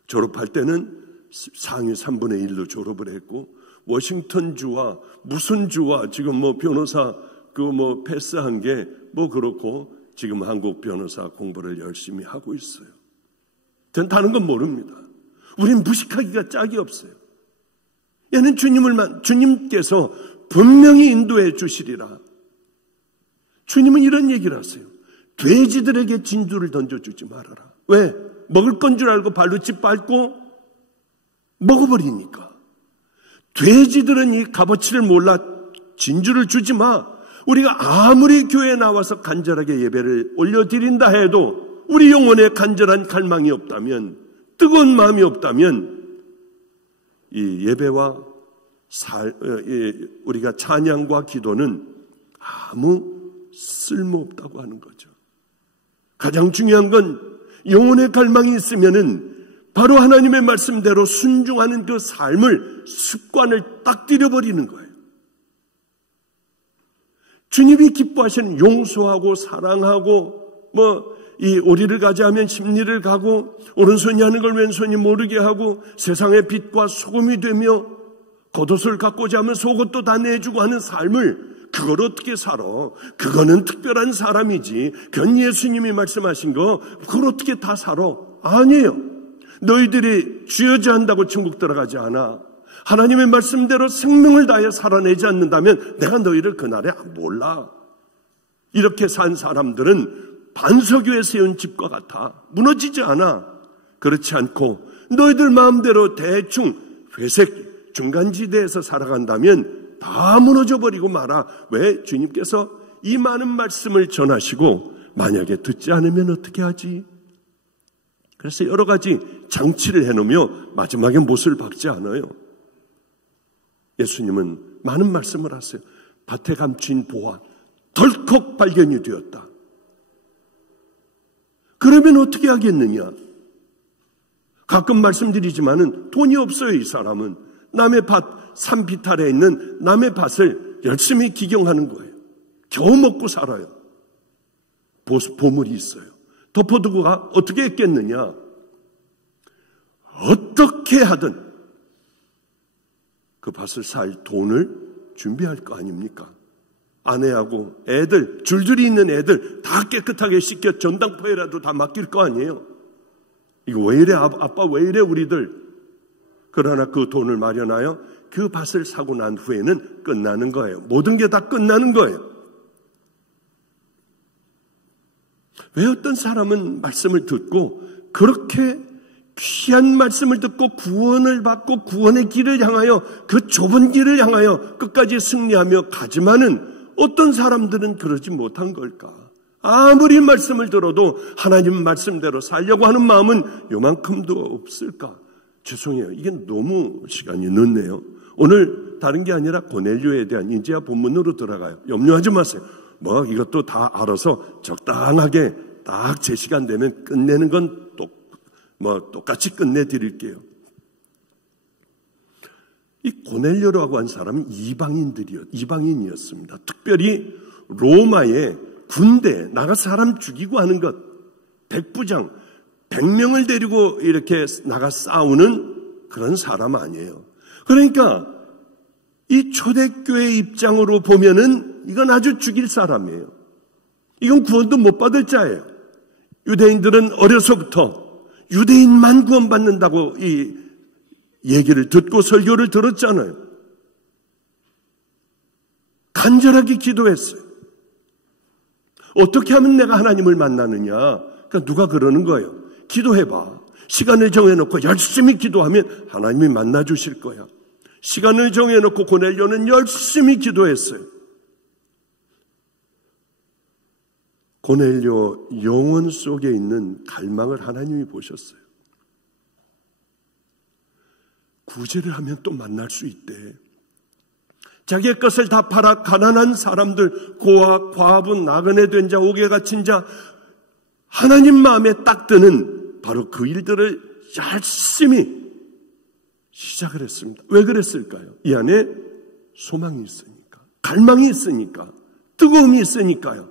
졸업할 때는 상위 3분의 1로 졸업을 했고 워싱턴주와 무슨 주와 지금 변호사 패스한 게 그렇고 지금 한국 변호사 공부를 열심히 하고 있어요. 전 다른 건 모릅니다. 우린 무식하기가 짝이 없어요. 얘는 주님께서 분명히 인도해 주시리라. 주님은 이런 얘기를 하세요. 돼지들에게 진주를 던져주지 말아라. 왜? 먹을 건 줄 알고 발로 짓밟고 먹어버리니까. 돼지들은 이 값어치를 몰라 진주를 주지 마. 우리가 아무리 교회에 나와서 간절하게 예배를 올려드린다 해도 우리 영혼에 간절한 갈망이 없다면, 뜨거운 마음이 없다면 이 예배와 우리가 찬양과 기도는 아무 쓸모없다고 하는 거죠. 가장 중요한 건 영혼의 갈망이 있으면은 바로 하나님의 말씀대로 순종하는 그 삶을, 습관을 딱 들여버리는 거예요. 주님이 기뻐하시는 용서하고 사랑하고 이 오리를 가자 하면 십리를 가고 오른손이 하는 걸 왼손이 모르게 하고 세상의 빛과 소금이 되며 겉옷을 갖고자 하면 속옷도 다 내주고 하는 삶을 그걸 어떻게 살아? 그거는 특별한 사람이지. 그건 예수님이 말씀하신 거 그걸 어떻게 다 살아? 아니에요. 너희들이 쥐어져한다고 천국 들어가지 않아. 하나님의 말씀대로 생명을 다해 살아내지 않는다면 내가 너희를 그날에 몰라. 이렇게 산 사람들은 반석 위에 세운 집과 같아. 무너지지 않아. 그렇지 않고 너희들 마음대로 대충 회색 중간지대에서 살아간다면 다 무너져버리고 말아. 왜? 주님께서 이 많은 말씀을 전하시고 만약에 듣지 않으면 어떻게 하지? 그래서 여러 가지 장치를 해놓으며 마지막에 못을 박지 않아요. 예수님은 많은 말씀을 하세요. 밭에 감춘 보화 덜컥 발견이 되었다. 그러면 어떻게 하겠느냐? 가끔 말씀드리지만은 돈이 없어요. 이 사람은 남의 밭 산비탈에 있는 남의 밭을 열심히 기경하는 거예요. 겨우 먹고 살아요. 보물이 있어요. 덮어두고가 어떻게 했겠느냐? 어떻게 하든 그 밭을 살 돈을 준비할 거 아닙니까? 아내하고 애들, 줄줄이 있는 애들 다 깨끗하게 씻겨 전당포에라도 다 맡길 거 아니에요? 이거 왜 이래? 아빠 왜 이래 우리들? 그러나 그 돈을 마련하여 그 밭을 사고 난 후에는 끝나는 거예요. 모든 게 다 끝나는 거예요. 왜 어떤 사람은 말씀을 듣고 그렇게 귀한 말씀을 듣고 구원을 받고 구원의 길을 향하여 그 좁은 길을 향하여 끝까지 승리하며 가지만은 어떤 사람들은 그러지 못한 걸까? 아무리 말씀을 들어도 하나님 말씀대로 살려고 하는 마음은 요만큼도 없을까? 죄송해요. 이게 너무 시간이 늦네요. 오늘 다른 게 아니라 고넬료에 대한 이제야 본문으로 들어가요. 염려하지 마세요. 이것도 다 알아서 적당하게 딱 제 시간 되면 끝내는 건 똑같이 끝내드릴게요. 이 고넬료라고 한 사람은 이방인이었습니다. 특별히 로마의 군대 나가 사람 죽이고 하는 것, 백부장, 100명을 데리고 이렇게 나가 싸우는 그런 사람 아니에요. 그러니까 이 초대교회 입장으로 보면은 이건 아주 죽일 사람이에요. 이건 구원도 못 받을 자예요. 유대인들은 어려서부터 유대인만 구원받는다고 이 얘기를 듣고 설교를 들었잖아요. 간절하게 기도했어요. 어떻게 하면 내가 하나님을 만나느냐? 그러니까 누가 그러는 거예요. 기도해봐. 시간을 정해놓고 열심히 기도하면 하나님이 만나주실 거야. 시간을 정해놓고 고넬료는 열심히 기도했어요. 고넬료 영혼 속에 있는 갈망을 하나님이 보셨어요. 구제를 하면 또 만날 수 있대. 자기의 것을 다 팔아 가난한 사람들, 고아, 과부, 나그네 된 자, 옥에 갇힌 자, 하나님 마음에 딱 드는 바로 그 일들을 열심히 시작을 했습니다. 왜 그랬을까요? 이 안에 소망이 있으니까, 갈망이 있으니까, 뜨거움이 있으니까요.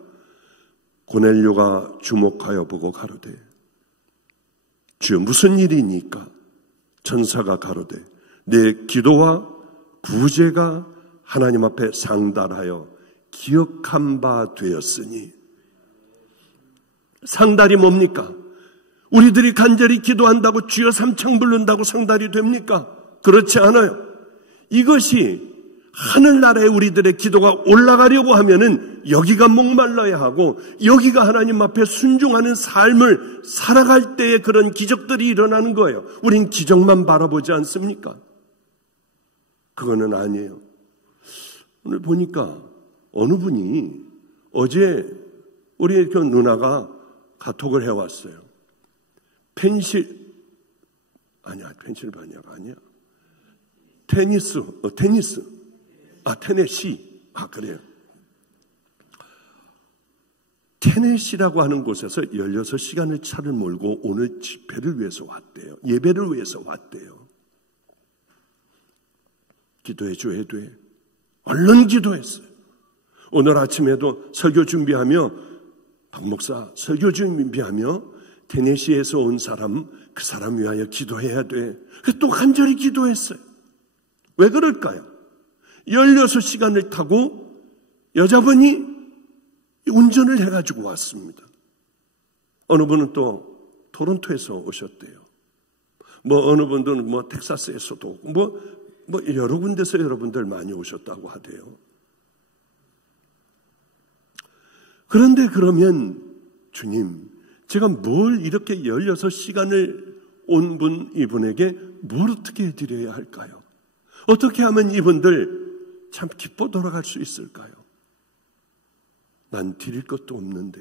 고넬료가 주목하여 보고 가로되 주여 무슨 일이니까? 천사가 가로되 내 기도와 구제가 하나님 앞에 상달하여 기억한 바 되었으니. 상달이 뭡니까? 우리들이 간절히 기도한다고 주여 삼창 부른다고 상달이 됩니까? 그렇지 않아요. 이것이 하늘나라에 우리들의 기도가 올라가려고 하면은 여기가 목말라야 하고 여기가 하나님 앞에 순종하는 삶을 살아갈 때에 그런 기적들이 일어나는 거예요. 우린 기적만 바라보지 않습니까? 그거는 아니에요. 오늘 보니까 어느 분이 어제 우리 그 누나가 카톡을 해왔어요. 펜실바니아가 아니야. 테네시. 그래요. 테네시라고 하는 곳에서 16시간을 차를 몰고 오늘 집회를 위해서 왔대요. 예배를 위해서 왔대요. 기도해 줘야 돼. 얼른 기도했어요. 오늘 아침에도 설교 준비하며 박 목사 설교 준비하며 테네시에서 온 사람, 그 사람 위하여 기도해야 돼. 또 간절히 기도했어요. 왜 그럴까요? 16시간을 타고 여자분이 운전을 해가지고 왔습니다. 어느 분은 또 토론토에서 오셨대요. 어느 분들은 텍사스에서도 오고, 여러 군데서 여러분들 많이 오셨다고 하대요. 그런데 그러면 주님, 제가 뭘 이렇게 16시간을 온 이분에게 뭘 어떻게 해드려야 할까요? 어떻게 하면 이분들 참 기뻐 돌아갈 수 있을까요? 난 드릴 것도 없는데.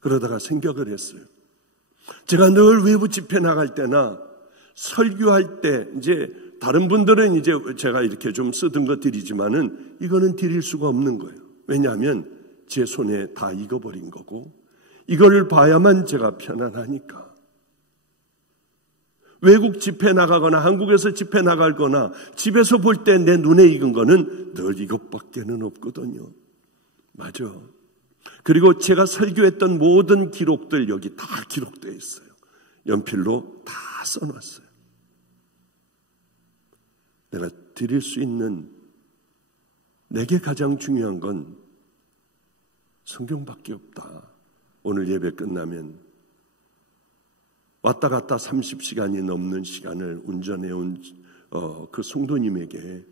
그러다가 생각을 했어요. 제가 늘 외부 집회 나갈 때나 설교할 때 이제 다른 분들은 이제 제가 이렇게 좀 쓰던 거 드리지만은 이거는 드릴 수가 없는 거예요. 왜냐하면 제 손에 다 익어버린 거고 이걸 봐야만 제가 편안하니까. 외국 집회 나가거나 한국에서 집회 나갈거나 집에서 볼 때 내 눈에 익은 거는 늘 이것밖에는 없거든요. 맞아. 그리고 제가 설교했던 모든 기록들 여기 다 기록되어 있어요. 연필로 다 써놨어요. 내가 드릴 수 있는 내게 가장 중요한 건 성경밖에 없다. 오늘 예배 끝나면 왔다 갔다 30시간이 넘는 시간을 운전해온 그 성도님에게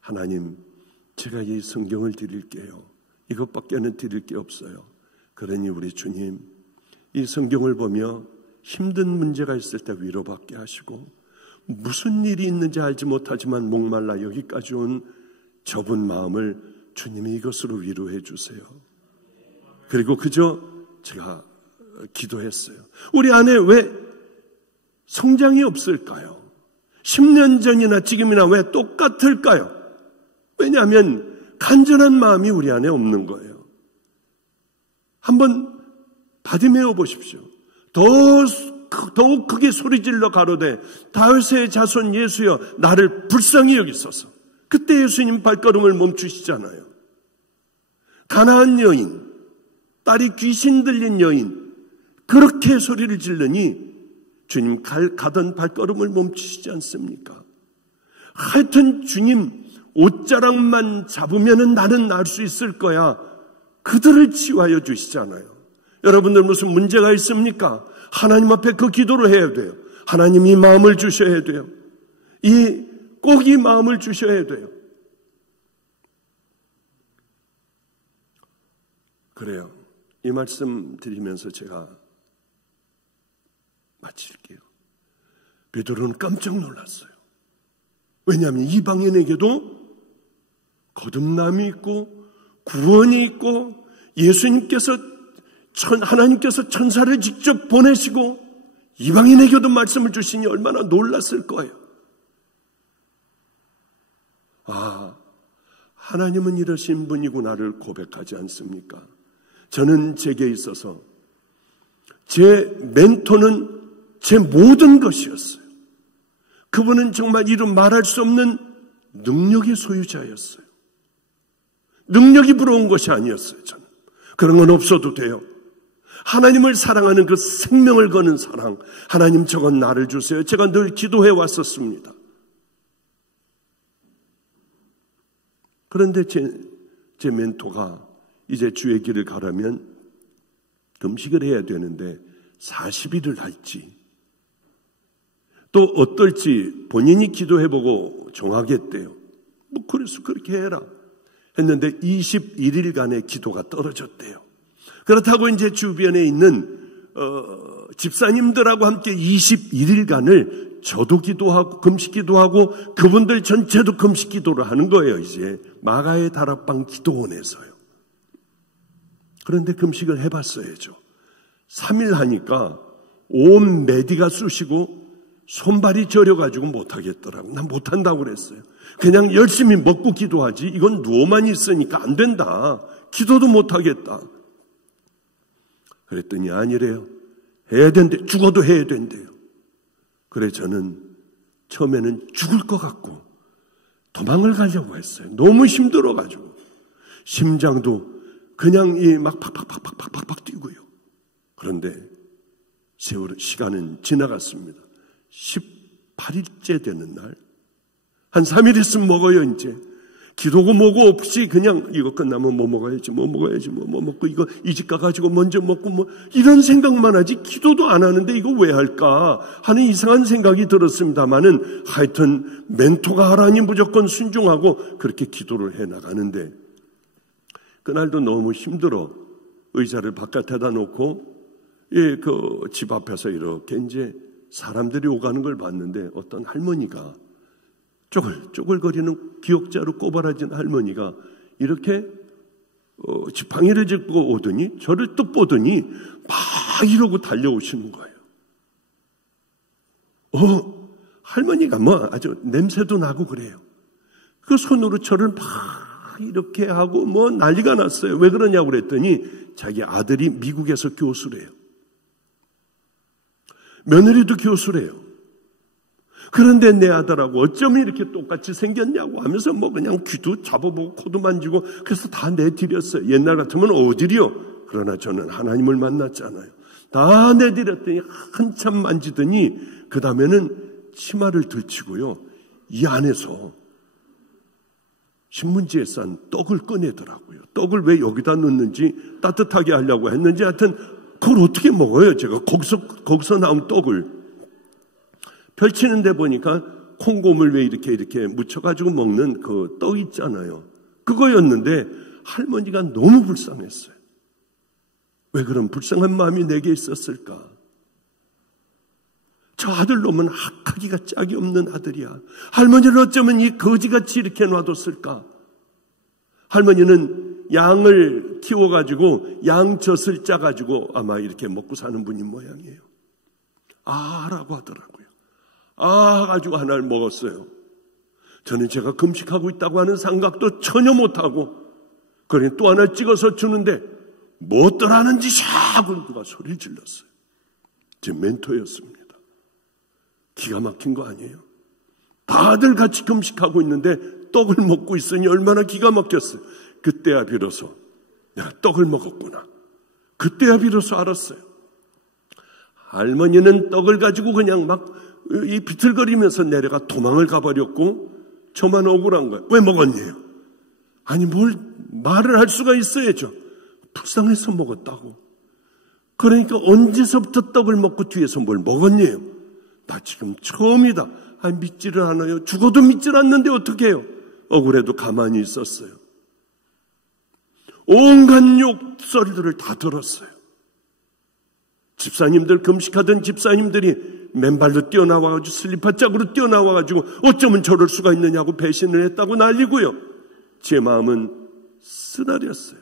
하나님, 제가 이 성경을 드릴게요. 이것밖에는 드릴 게 없어요. 그러니 우리 주님, 이 성경을 보며 힘든 문제가 있을 때 위로받게 하시고, 무슨 일이 있는지 알지 못하지만 목말라 여기까지 온 좁은 마음을 주님이 이것으로 위로해 주세요. 그리고 그저 제가 기도했어요. 우리 안에 왜 성장이 없을까요? 10년 전이나 지금이나 왜 똑같을까요? 왜냐하면 간절한 마음이 우리 안에 없는 거예요. 한번 바디메어 보십시오. 더욱 크게 소리질러 가로되 다윗의 자손 예수여 나를 불쌍히 여기소서. 그때 예수님 발걸음을 멈추시잖아요. 가나안 여인, 딸이 귀신 들린 여인, 그렇게 소리를 지르니 주님 가던 발걸음을 멈추시지 않습니까? 하여튼 주님 옷자락만 잡으면 나는 날 수 있을 거야. 그들을 치유하여 주시잖아요. 여러분들 무슨 문제가 있습니까? 하나님 앞에 그 기도를 해야 돼요. 하나님이 마음을 주셔야 돼요. 꼭 이 마음을 주셔야 돼요. 그래요. 이 말씀 드리면서 제가 마칠게요. 베드로는 깜짝 놀랐어요. 왜냐하면 이방인에게도 거듭남이 있고 구원이 있고 하나님께서 천사를 직접 보내시고 이방인에게도 말씀을 주시니 얼마나 놀랐을 거예요. 하나님은 이러신 분이구나를 고백하지 않습니까? 저는 제게 있어서 제 멘토는 제 모든 것이었어요. 그분은 정말 이루 말할 수 없는 능력의 소유자였어요. 능력이 부러운 것이 아니었어요. 저는 그런 건 없어도 돼요. 하나님을 사랑하는 그 생명을 거는 사랑, 하나님 저건 나를 주세요. 제가 늘 기도해 왔었습니다. 그런데 제 멘토가 이제 주의 길을 가라면 금식을 해야 되는데 40일을 할지 또 어떨지 본인이 기도해보고 정하겠대요. 그래서 그렇게 해라 했는데 21일간의 기도가 떨어졌대요. 그렇다고 이제 주변에 있는 집사님들하고 함께 21일간을 저도 기도하고 금식 기도하고 그분들 전체도 금식 기도를 하는 거예요. 이제 마가의 다락방 기도원에서요. 그런데 금식을 해봤어야죠. 3일 하니까 온 메디가 쑤시고 손발이 저려가지고 못하겠더라고. 난 못한다고 그랬어요. 그냥 열심히 먹고 기도하지 이건 누워만 있으니까 안 된다. 기도도 못하겠다. 그랬더니 아니래요. 해야 된대. 죽어도 해야 된대요. 그래 저는 처음에는 죽을 것 같고 도망을 가려고 했어요. 너무 힘들어가지고 심장도 그냥 막 팍팍팍팍팍팍 뛰고요. 그런데 시간은 지나갔습니다. 18일째 되는 날 한 3일 있으면 먹어요. 이제 기도고 뭐고 없이 그냥 이거 끝나면 뭐 먹어야지 뭐 먹고 이거 이 집 가가지고 먼저 먹고 뭐 이런 생각만 하지 기도도 안 하는데 이거 왜 할까 하는 이상한 생각이 들었습니다마는 하여튼 멘토가 하라니 무조건 순종하고 그렇게 기도를 해나가는데 그날도 너무 힘들어 의자를 바깥에다 놓고 그 집 앞에서 이렇게 이제 사람들이 오가는 걸 봤는데 어떤 할머니가 쪼글쪼글거리는 기역자로 꼬바라진 할머니가 이렇게 지팡이를 짚고 오더니 저를 또 보더니 막 이러고 달려오시는 거예요. 할머니가 뭐 아주 냄새도 나고 그래요. 그 손으로 저를 막 이렇게 하고 뭐 난리가 났어요. 왜 그러냐고 그랬더니 자기 아들이 미국에서 교수래요. 며느리도 교수래요. 그런데 내 아들하고 어쩌면 이렇게 똑같이 생겼냐고 하면서 뭐 그냥 귀도 잡아보고 코도 만지고 그래서 다 내드렸어요. 옛날 같으면 어디려? 그러나 저는 하나님을 만났잖아요. 다 내드렸더니 한참 만지더니 그 다음에는 치마를 들치고요. 이 안에서 신문지에 싼 떡을 꺼내더라고요. 떡을 왜 여기다 넣는지 따뜻하게 하려고 했는지 하여튼 그걸 어떻게 먹어요? 제가 거기서 나온 떡을 펼치는데 보니까 콩고물 왜 이렇게 묻혀가지고 먹는 그 떡 있잖아요. 그거였는데 할머니가 너무 불쌍했어요. 왜 그런 불쌍한 마음이 내게 있었을까? 저 아들놈은 악하기가 짝이 없는 아들이야. 할머니를 어쩌면 이 거지같이 이렇게 놔뒀을까? 할머니는 양을 키워가지고 양젖을 짜가지고 아마 이렇게 먹고 사는 분인 모양이에요. 라고 하더라고요. 가지고 하나를 먹었어요. 저는 제가 금식하고 있다고 하는 생각도 전혀 못하고, 그러니 또 하나 찍어서 주는데 뭐 떠나는 짓이야 하고 누가 소리를 질렀어요. 제 멘토였습니다. 기가 막힌 거 아니에요? 다들 같이 금식하고 있는데 떡을 먹고 있으니 얼마나 기가 막혔어요. 그때야 비로소 내가 떡을 먹었구나. 그때야 비로소 알았어요. 할머니는 떡을 가지고 그냥 막 이 비틀거리면서 내려가 도망을 가버렸고, 저만 억울한 거예요. 왜 먹었냐요? 아니 뭘 말을 할 수가 있어야죠. 불쌍해서 먹었다고. 그러니까 언제서부터 떡을 먹고 뒤에서 뭘 먹었냐요? 나 지금 처음이다. 믿지를 않아요. 죽어도 믿질 않는데 어떻게 해요? 억울해도 가만히 있었어요. 온갖 욕설들을 다 들었어요. 집사님들, 금식하던 집사님들이 맨발로 뛰어나와가지고 슬리퍼 짝으로 뛰어나와가지고 어쩌면 저럴 수가 있느냐고 배신을 했다고 난리고요. 제 마음은 쓰라렸어요.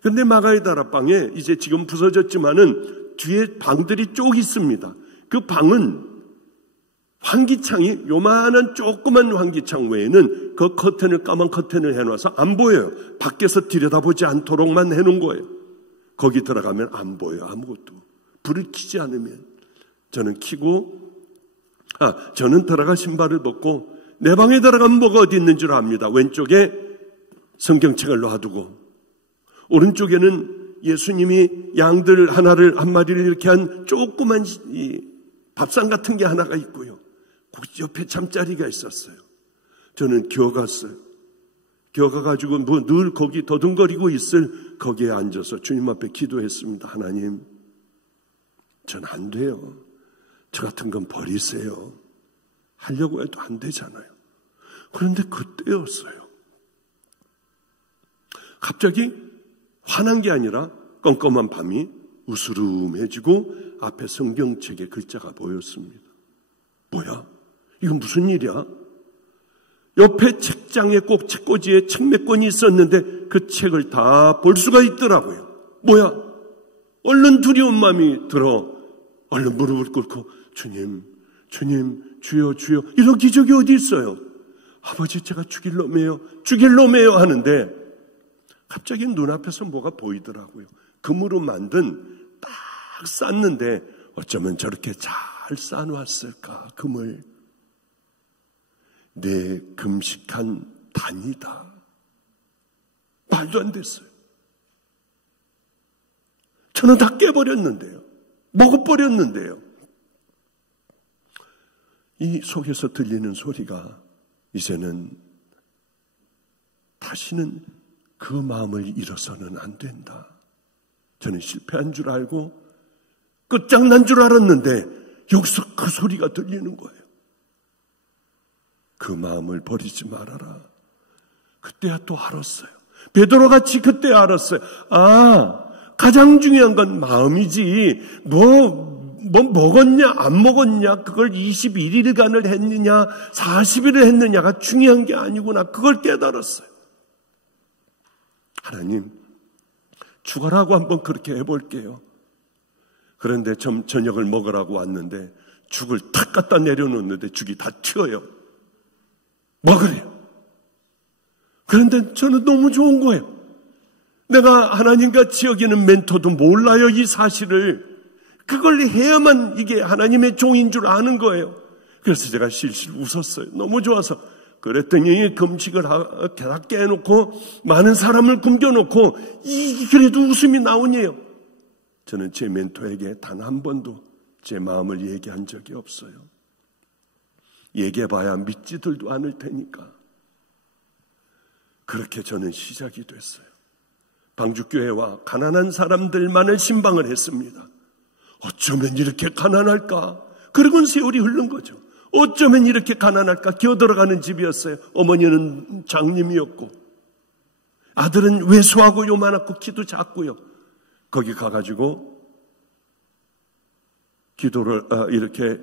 그런데 마가의 다락방에 이제 지금 부서졌지만은 뒤에 방들이 쭉 있습니다. 그 방은 환기창이 요만한 조그만 환기창 외에는 그 커튼을, 까만 커튼을 해놔서 안 보여요. 밖에서 들여다보지 않도록만 해놓은 거예요. 거기 들어가면 안 보여요. 아무것도. 불을 켜지 않으면. 저는 켜고, 저는 들어가 신발을 벗고 내 방에 들어가면 뭐가 어디 있는 줄 압니다. 왼쪽에 성경책을 놔두고, 오른쪽에는 예수님이 양들 한 마리를 이렇게 한 조그만 밥상 같은 게 하나가 있고요. 그 옆에 잠자리가 있었어요. 저는 기어갔어요. 기어가가지고 뭐 늘 거기 더듬거리고 있을 거기에 앉아서 주님 앞에 기도했습니다. 하나님, 전 안 돼요. 저 같은 건 버리세요. 하려고 해도 안 되잖아요. 그런데 그때였어요. 갑자기 화난 게 아니라 껌껌한 밤이 우스름해지고 앞에 성경책에 글자가 보였습니다. 뭐야? 이건 무슨 일이야? 옆에 책장에 꼭 책꽂이에 책 몇 권이 있었는데 그 책을 다 볼 수가 있더라고요. 뭐야? 얼른 두려운 마음이 들어 얼른 무릎을 꿇고 주님, 주여, 주여. 이런 기적이 어디 있어요? 아버지, 제가 죽일 놈이에요 하는데 갑자기 눈앞에서 뭐가 보이더라고요. 금으로 만든 딱 쌌는데 어쩌면 저렇게 잘 싸놨을까, 금을. 내 금식한 단이다. 말도 안 됐어요. 저는 다 깨버렸는데요. 먹어버렸는데요. 이 속에서 들리는 소리가 이제는 다시는 그 마음을 잃어서는 안 된다. 저는 실패한 줄 알고 끝장난 줄 알았는데 여기서 그 소리가 들리는 거예요. 그 마음을 버리지 말아라. 그때야 또 알았어요. 베드로같이 그때 알았어요. 가장 중요한 건 마음이지 뭐 먹었냐 안 먹었냐, 그걸 21일간을 했느냐 40일을 했느냐가 중요한 게 아니구나. 그걸 깨달았어요. 하나님, 죽어라고 한번 그렇게 해볼게요. 그런데 저녁을 먹으라고 왔는데 죽을 탁 갖다 내려놓는데 죽이 다 튀어요. 먹으래요. 그런데 저는 너무 좋은 거예요. 내가 하나님같이 여기는 멘토도 몰라요, 이 사실을. 그걸 해야만 이게 하나님의 종인 줄 아는 거예요. 그래서 제가 실실 웃었어요. 너무 좋아서. 그랬더니 금식을 다 깨놓고 많은 사람을 굶겨놓고 그래도 웃음이 나오네요. 저는 제 멘토에게 단 한 번도 제 마음을 얘기한 적이 없어요. 얘기해봐야 믿지들도 않을 테니까. 그렇게 저는 시작이 됐어요. 방주교회와 가난한 사람들만을 신방을 했습니다. 어쩌면 이렇게 가난할까? 그리고는 세월이 흐른 거죠. 어쩌면 이렇게 가난할까 기어들어가는 집이었어요. 어머니는 장님이었고 아들은 왜소하고 요만하고 키도 작고요. 거기 가가지고 기도를 이렇게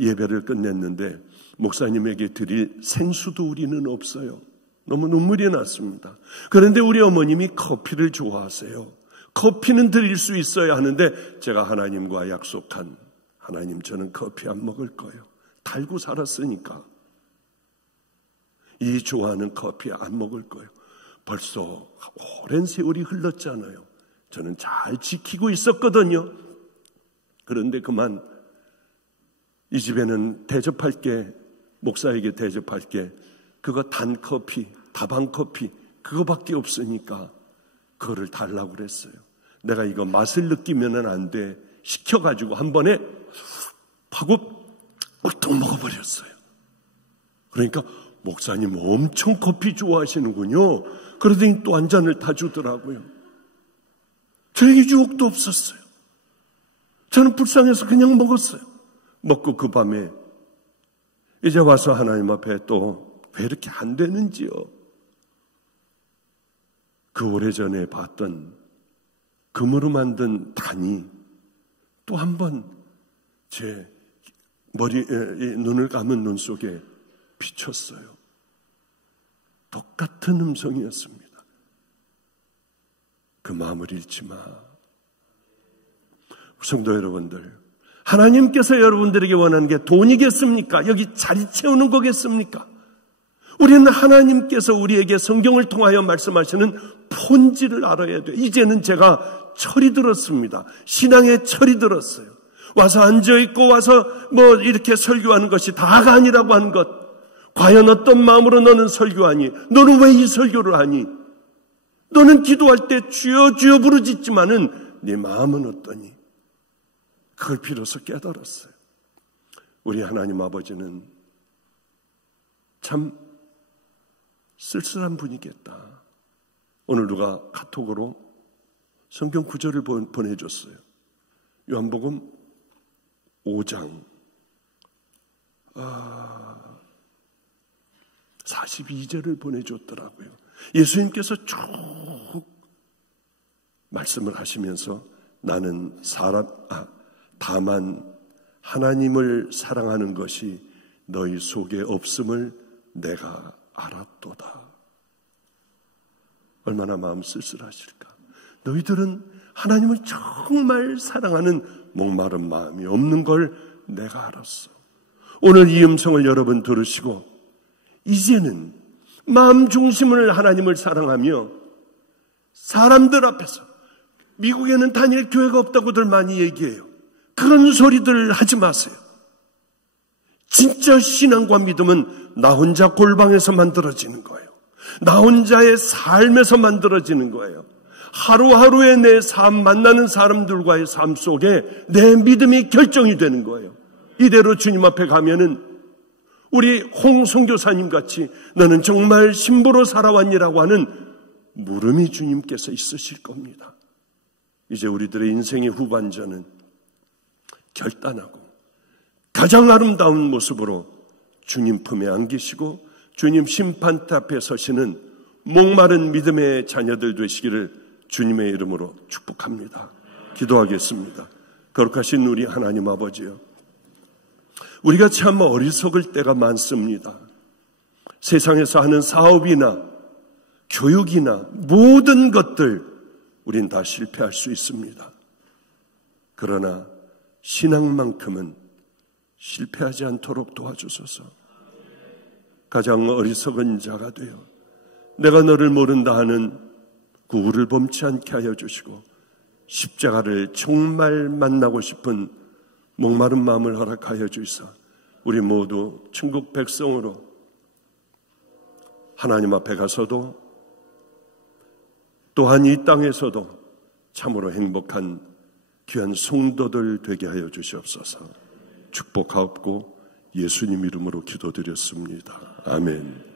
예배를 끝냈는데 목사님에게 드릴 생수도 우리는 없어요. 너무 눈물이 났습니다. 그런데 우리 어머님이 커피를 좋아하세요. 커피는 드릴 수 있어야 하는데 제가 하나님과 약속한, 하나님 저는 커피 안 먹을 거예요. 달고 살았으니까 이 좋아하는 커피 안 먹을 거예요. 벌써 오랜 세월이 흘렀잖아요. 저는 잘 지키고 있었거든요. 그런데 그만 이 집에는 대접할게, 목사에게 대접할게, 그거 단 커피, 다방 커피 그거밖에 없으니까 그거를 달라고 그랬어요. 내가 이거 맛을 느끼면은 안 돼. 시켜가지고 한 번에 하고 또 먹어버렸어요. 그러니까 목사님 엄청 커피 좋아하시는군요. 그러더니 또 한 잔을 다 주더라고요. 저에게 유혹도 없었어요. 저는 불쌍해서 그냥 먹었어요. 먹고 그 밤에 이제 와서 하나님 앞에 또 왜 이렇게 안 되는지요. 그 오래전에 봤던 금으로 만든 단이 또 한 번 제 눈을 감은 눈 속에 비쳤어요. 똑같은 음성이었습니다. 그 마음을 잃지 마. 성도 여러분들, 하나님께서 여러분들에게 원하는 게 돈이겠습니까? 여기 자리 채우는 거겠습니까? 우리는 하나님께서 우리에게 성경을 통하여 말씀하시는 본질을 알아야 돼요. 이제는 제가 철이 들었습니다. 신앙에 철이 들었어요. 와서 앉아있고 와서 이렇게 설교하는 것이 다가 아니라고 하는 것. 과연 어떤 마음으로 너는 설교하니? 너는 왜 이 설교를 하니? 너는 기도할 때 주여 주여 부르짖지만은 네 마음은 어떠니? 그걸 비로소 깨달았어요. 우리 하나님 아버지는 참 쓸쓸한 분이겠다. 오늘 누가 카톡으로 성경 구절을 보내줬어요. 요한복음 5장 42절을 보내줬더라고요. 예수님께서 쭉 말씀을 하시면서 나는 다만 하나님을 사랑하는 것이 너희 속에 없음을 내가 알았도다. 얼마나 마음 쓸쓸하실까. 너희들은 하나님을 정말 사랑하는 목마른 마음이 없는 걸 내가 알았어. 오늘 이 음성을 여러분 들으시고 이제는 마음 중심을 하나님을 사랑하며 사람들 앞에서, 미국에는 단일 교회가 없다고들 많이 얘기해요. 그런 소리들 하지 마세요. 진짜 신앙과 믿음은 나 혼자 골방에서 만들어지는 거예요. 나 혼자의 삶에서 만들어지는 거예요. 하루하루의 내 삶, 만나는 사람들과의 삶 속에 내 믿음이 결정이 되는 거예요. 이대로 주님 앞에 가면은 우리 홍 선교사님 같이 너는 정말 신부로 살아왔니라고 하는 물음이 주님께서 있으실 겁니다. 이제 우리들의 인생의 후반전은 결단하고 가장 아름다운 모습으로 주님 품에 안기시고 주님 심판대 앞에 서시는 목마른 믿음의 자녀들 되시기를 주님의 이름으로 축복합니다. 기도하겠습니다. 거룩하신 우리 하나님 아버지요, 우리가 참 어리석을 때가 많습니다. 세상에서 하는 사업이나 교육이나 모든 것들 우린 다 실패할 수 있습니다. 그러나 신앙만큼은 실패하지 않도록 도와주소서. 가장 어리석은 자가 되어 내가 너를 모른다 하는 구우를 범치 않게 하여 주시고 십자가를 정말 만나고 싶은 목마른 마음을 허락하여 주시사 우리 모두 천국 백성으로 하나님 앞에 가서도 또한 이 땅에서도 참으로 행복한 귀한 성도들 되게 하여 주시옵소서. 축복하옵고 예수님 이름으로 기도드렸습니다. 아멘.